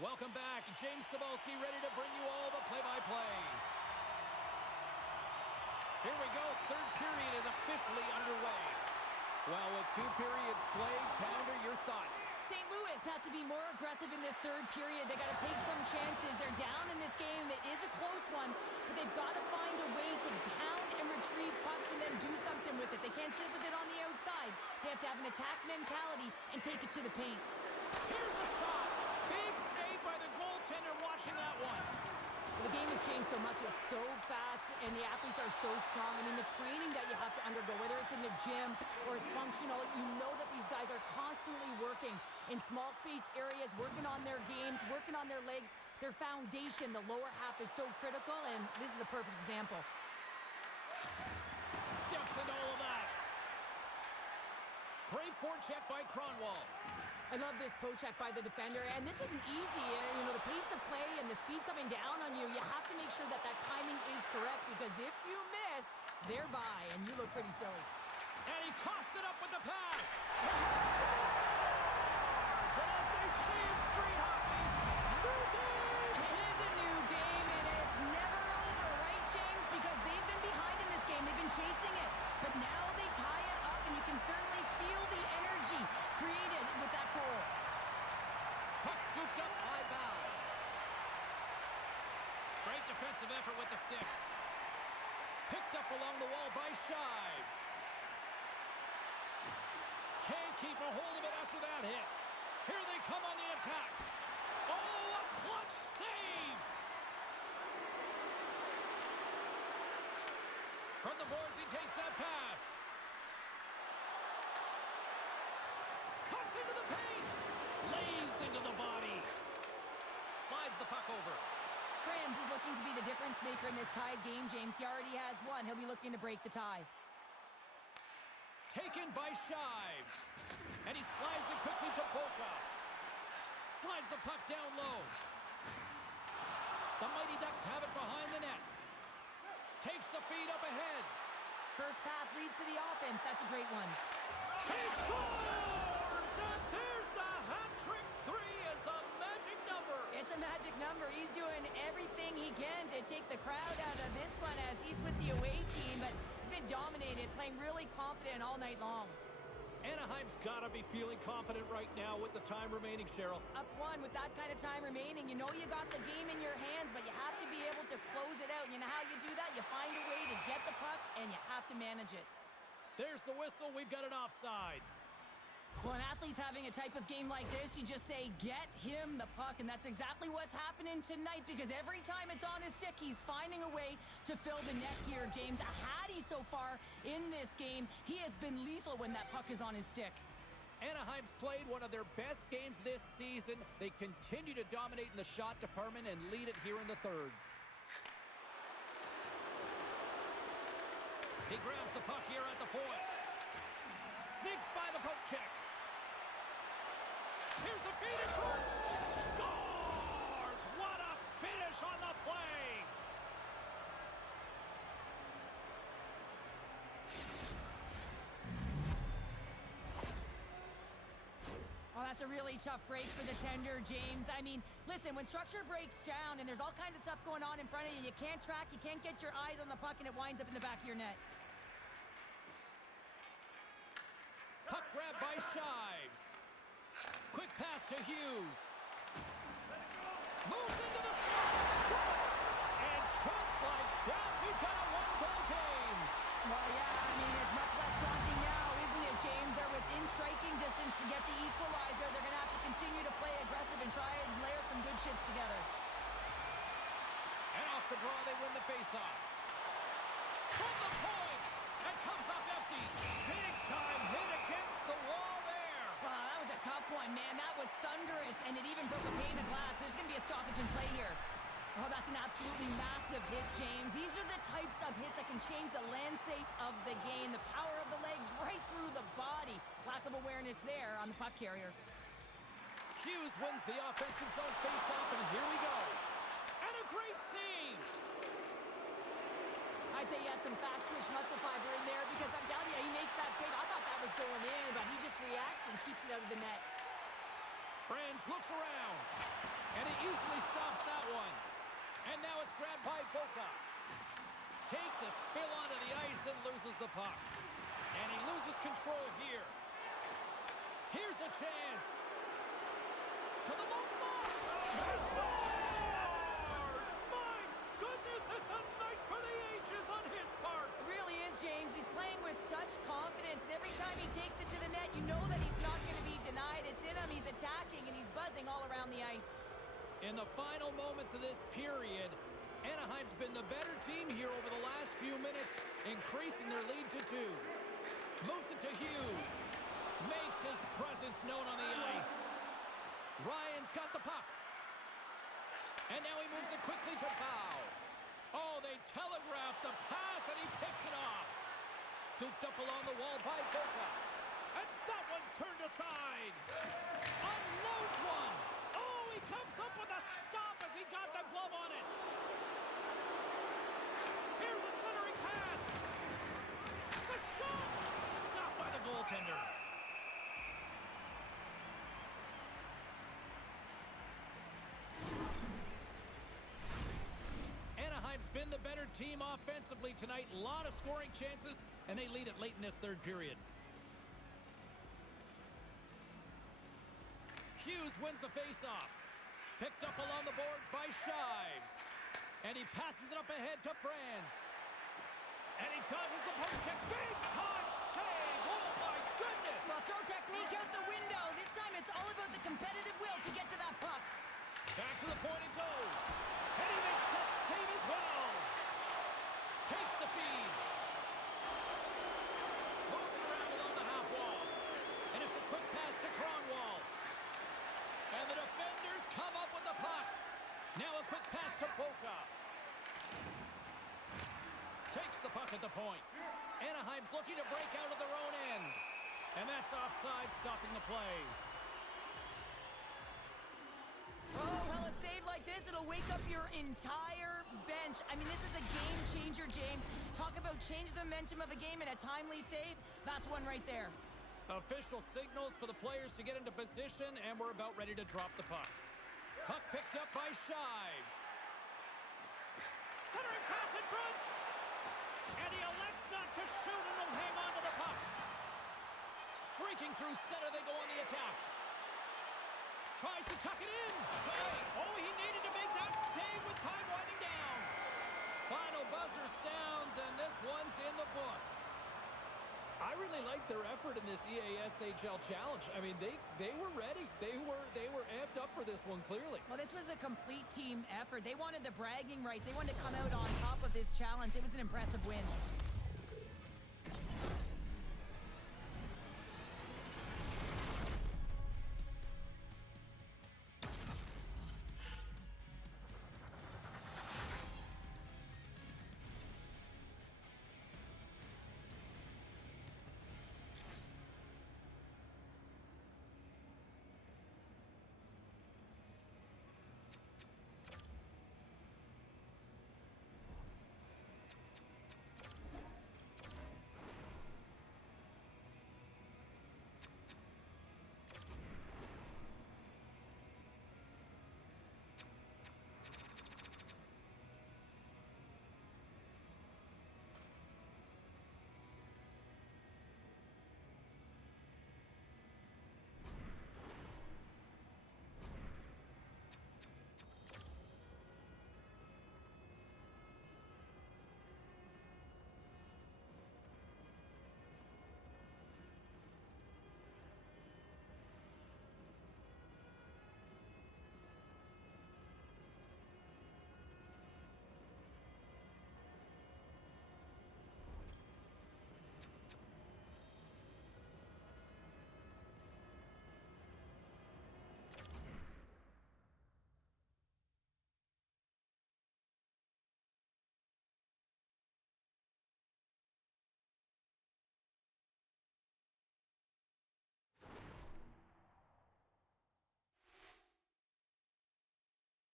Welcome back. James Cebulski ready to bring you all the play-by-play. Here we go. 3rd period is officially underway. Well, with 2 periods played, Pounder, your thoughts? St. Louis has to be more aggressive in this third period. They got to take some chances. They're down in this game. It is a close one, but they've got to find a way to pound and retrieve pucks and then do something with it. They can't sit with it on the outside. They have to have an attack mentality and take it to the paint. Here's a shot. Big save by the goaltender watching that one. The game has changed so much. It's so fast, and the athletes are so strong. I mean, the training that you have to undergo, whether it's in the gym or it's functional, you know that these guys are constantly working in small space areas, working on their games, working on their legs. Their foundation, the lower half, is so critical, and this is a perfect example. Steps into all of that. Great forecheck by Cronwall. I love this poke-check by the defender, and this isn't easy. You know, the pace of play and the speed coming down on you, you have to make sure that that timing is correct, because if you miss, they're by, and you look pretty silly. And he coughs it up with the pass. Scores! And as they say in street hockey, new game! It is a new game, and it's never over, right, James? Because they've been behind in this game. They've been chasing it, but now they tie it up, and you can certainly feel the energy created with that goal. Puck scooped up by Bow. Great defensive effort with the stick. Picked up along the wall by Shives. Can't keep a hold of it after that hit. Here they come on the attack. Oh, a clutch save! From the boards, he takes that pass. Cuts into the paint. Lays into the body. Slides the puck over. Franz is looking to be the difference maker in this tied game, James. He already has one. He'll be looking to break the tie. Taken by Shives. And he slides it quickly to Boca. Slides the puck down low. The Mighty Ducks have it behind the net. Takes the feed up ahead. First pass leads to the offense. That's a great one. He scores! And there's the hat-trick 3 as the magic number. It's a magic number. He's doing everything he can to take the crowd out of this one as he's with the away team, but been dominated, playing really confident all night long. Anaheim's got to be feeling confident right now with the time remaining, Cheryl. Up one with that kind of time remaining. You know you got the game in your hands, but you have to be able to close it out. You know how you do that? You find a way to get the puck, and you have to manage it. There's the whistle. We've got an offside. Well, an athlete's having a type of game like this, you just say, get him the puck, and that's exactly what's happening tonight, because every time it's on his stick, he's finding a way to fill the net here, James. A Hattie so far in this game, he has been lethal when that puck is on his stick. Anaheim's played one of their best games this season. They continue to dominate in the shot department and lead it here in the third. He grabs the puck here at the point. Sneaks by the poke check. Here's a feed in front. Scores! What a finish on the play! Oh, that's a really tough break for the tender, James. I mean, listen, when structure breaks down and there's all kinds of stuff going on in front of you, you can't track, you can't get your eyes on the puck, and it winds up in the back of your net. Puck grab by Shives. Quick pass to Hughes. Moves into the slot. Scores! And just like that, we've got a one-goal game. Well, yeah, I mean, it's much less daunting now, isn't it, James? They're within striking distance to get the equalizer. They're going to have to continue to play aggressive and try and layer some good shifts together. And off the draw, they win the faceoff. From the point, and comes up empty. Big time hit against the wall there. Wow, that was a tough one, man. That was thunderous, and it even broke a pane of glass. There's going to be a stoppage in play here. Oh, that's an absolutely massive hit, James. These are the types of hits that can change the landscape of the game. The power of the legs right through the body. Lack of awareness there on the puck carrier. Hughes wins the offensive zone faceoff, and here we go. And a great save. I'd say, yes, some fast twitch muscle fiber in there, because I'm telling you, he makes that save. I thought that was going in, but he just reacts and keeps it out of the net. Franz looks around, and he easily stops that one. And now it's grabbed by Boca. Takes a spill onto the ice and loses the puck. And he loses control here. Here's a chance. To the low slot. He scores! My goodness, it's a night for the ages on his part. It really is, James. He's playing with such confidence, and every time he takes it to the net, you know that he's not going to be denied. It's in him, he's attacking, and he's buzzing all around the ice. In the final moments of this period, Anaheim's been the better team here over the last few minutes, increasing their lead to 2. Moves it to Hughes. Makes his presence known on the ice. Ryan's got the puck. And now he moves it quickly to Powell. Oh, they telegraphed the pass, and he picks it off. Scooped up along the wall by Boca. And that one's turned aside. Unloads one. Oh, he comes up with a stop as he got the glove on it. Here's a centering pass. The shot. Stopped by the goaltender. Anaheim's been the better team offensively tonight. A lot of scoring chances, and they lead it late in this third period. Hughes wins the faceoff. Picked up along the boards by Shives. And he passes it up ahead to Franz. And he dodges the poke check. Big time save! Oh my goodness! Well, throw technique out the window. This time it's all about the competitive will to get to that puck. Back to the point it goes. And he makes that save as well. Takes the feed. Moves it around along the half wall. And it's a quick pass to Cronwall. And the defenders come up with the puck. Now a quick pass to Boca. Takes the puck at the point. Anaheim's looking to break out of their own end. And that's offside, stopping the play. Oh, well, a save like this, it'll wake up your entire bench. I mean, this is a game changer, James. Talk about change the momentum of a game in a timely save. That's one right there. Official signals for the players to get into position, and we're about ready to drop the puck. Puck picked up by Shives. Centering pass in front. And he elects not to shoot, and will hang on to the puck. Streaking through center, they go on the attack. Tries to tuck it in. Dives. Oh, he needed to make that save with time winding down. Final buzzer sounds, and this one's in the books. I really like their effort in this EASHL challenge. I mean, they were ready. They were amped up for this one, clearly. Well, this was a complete team effort. They wanted the bragging rights. They wanted to come out on top of this challenge. It was an impressive win.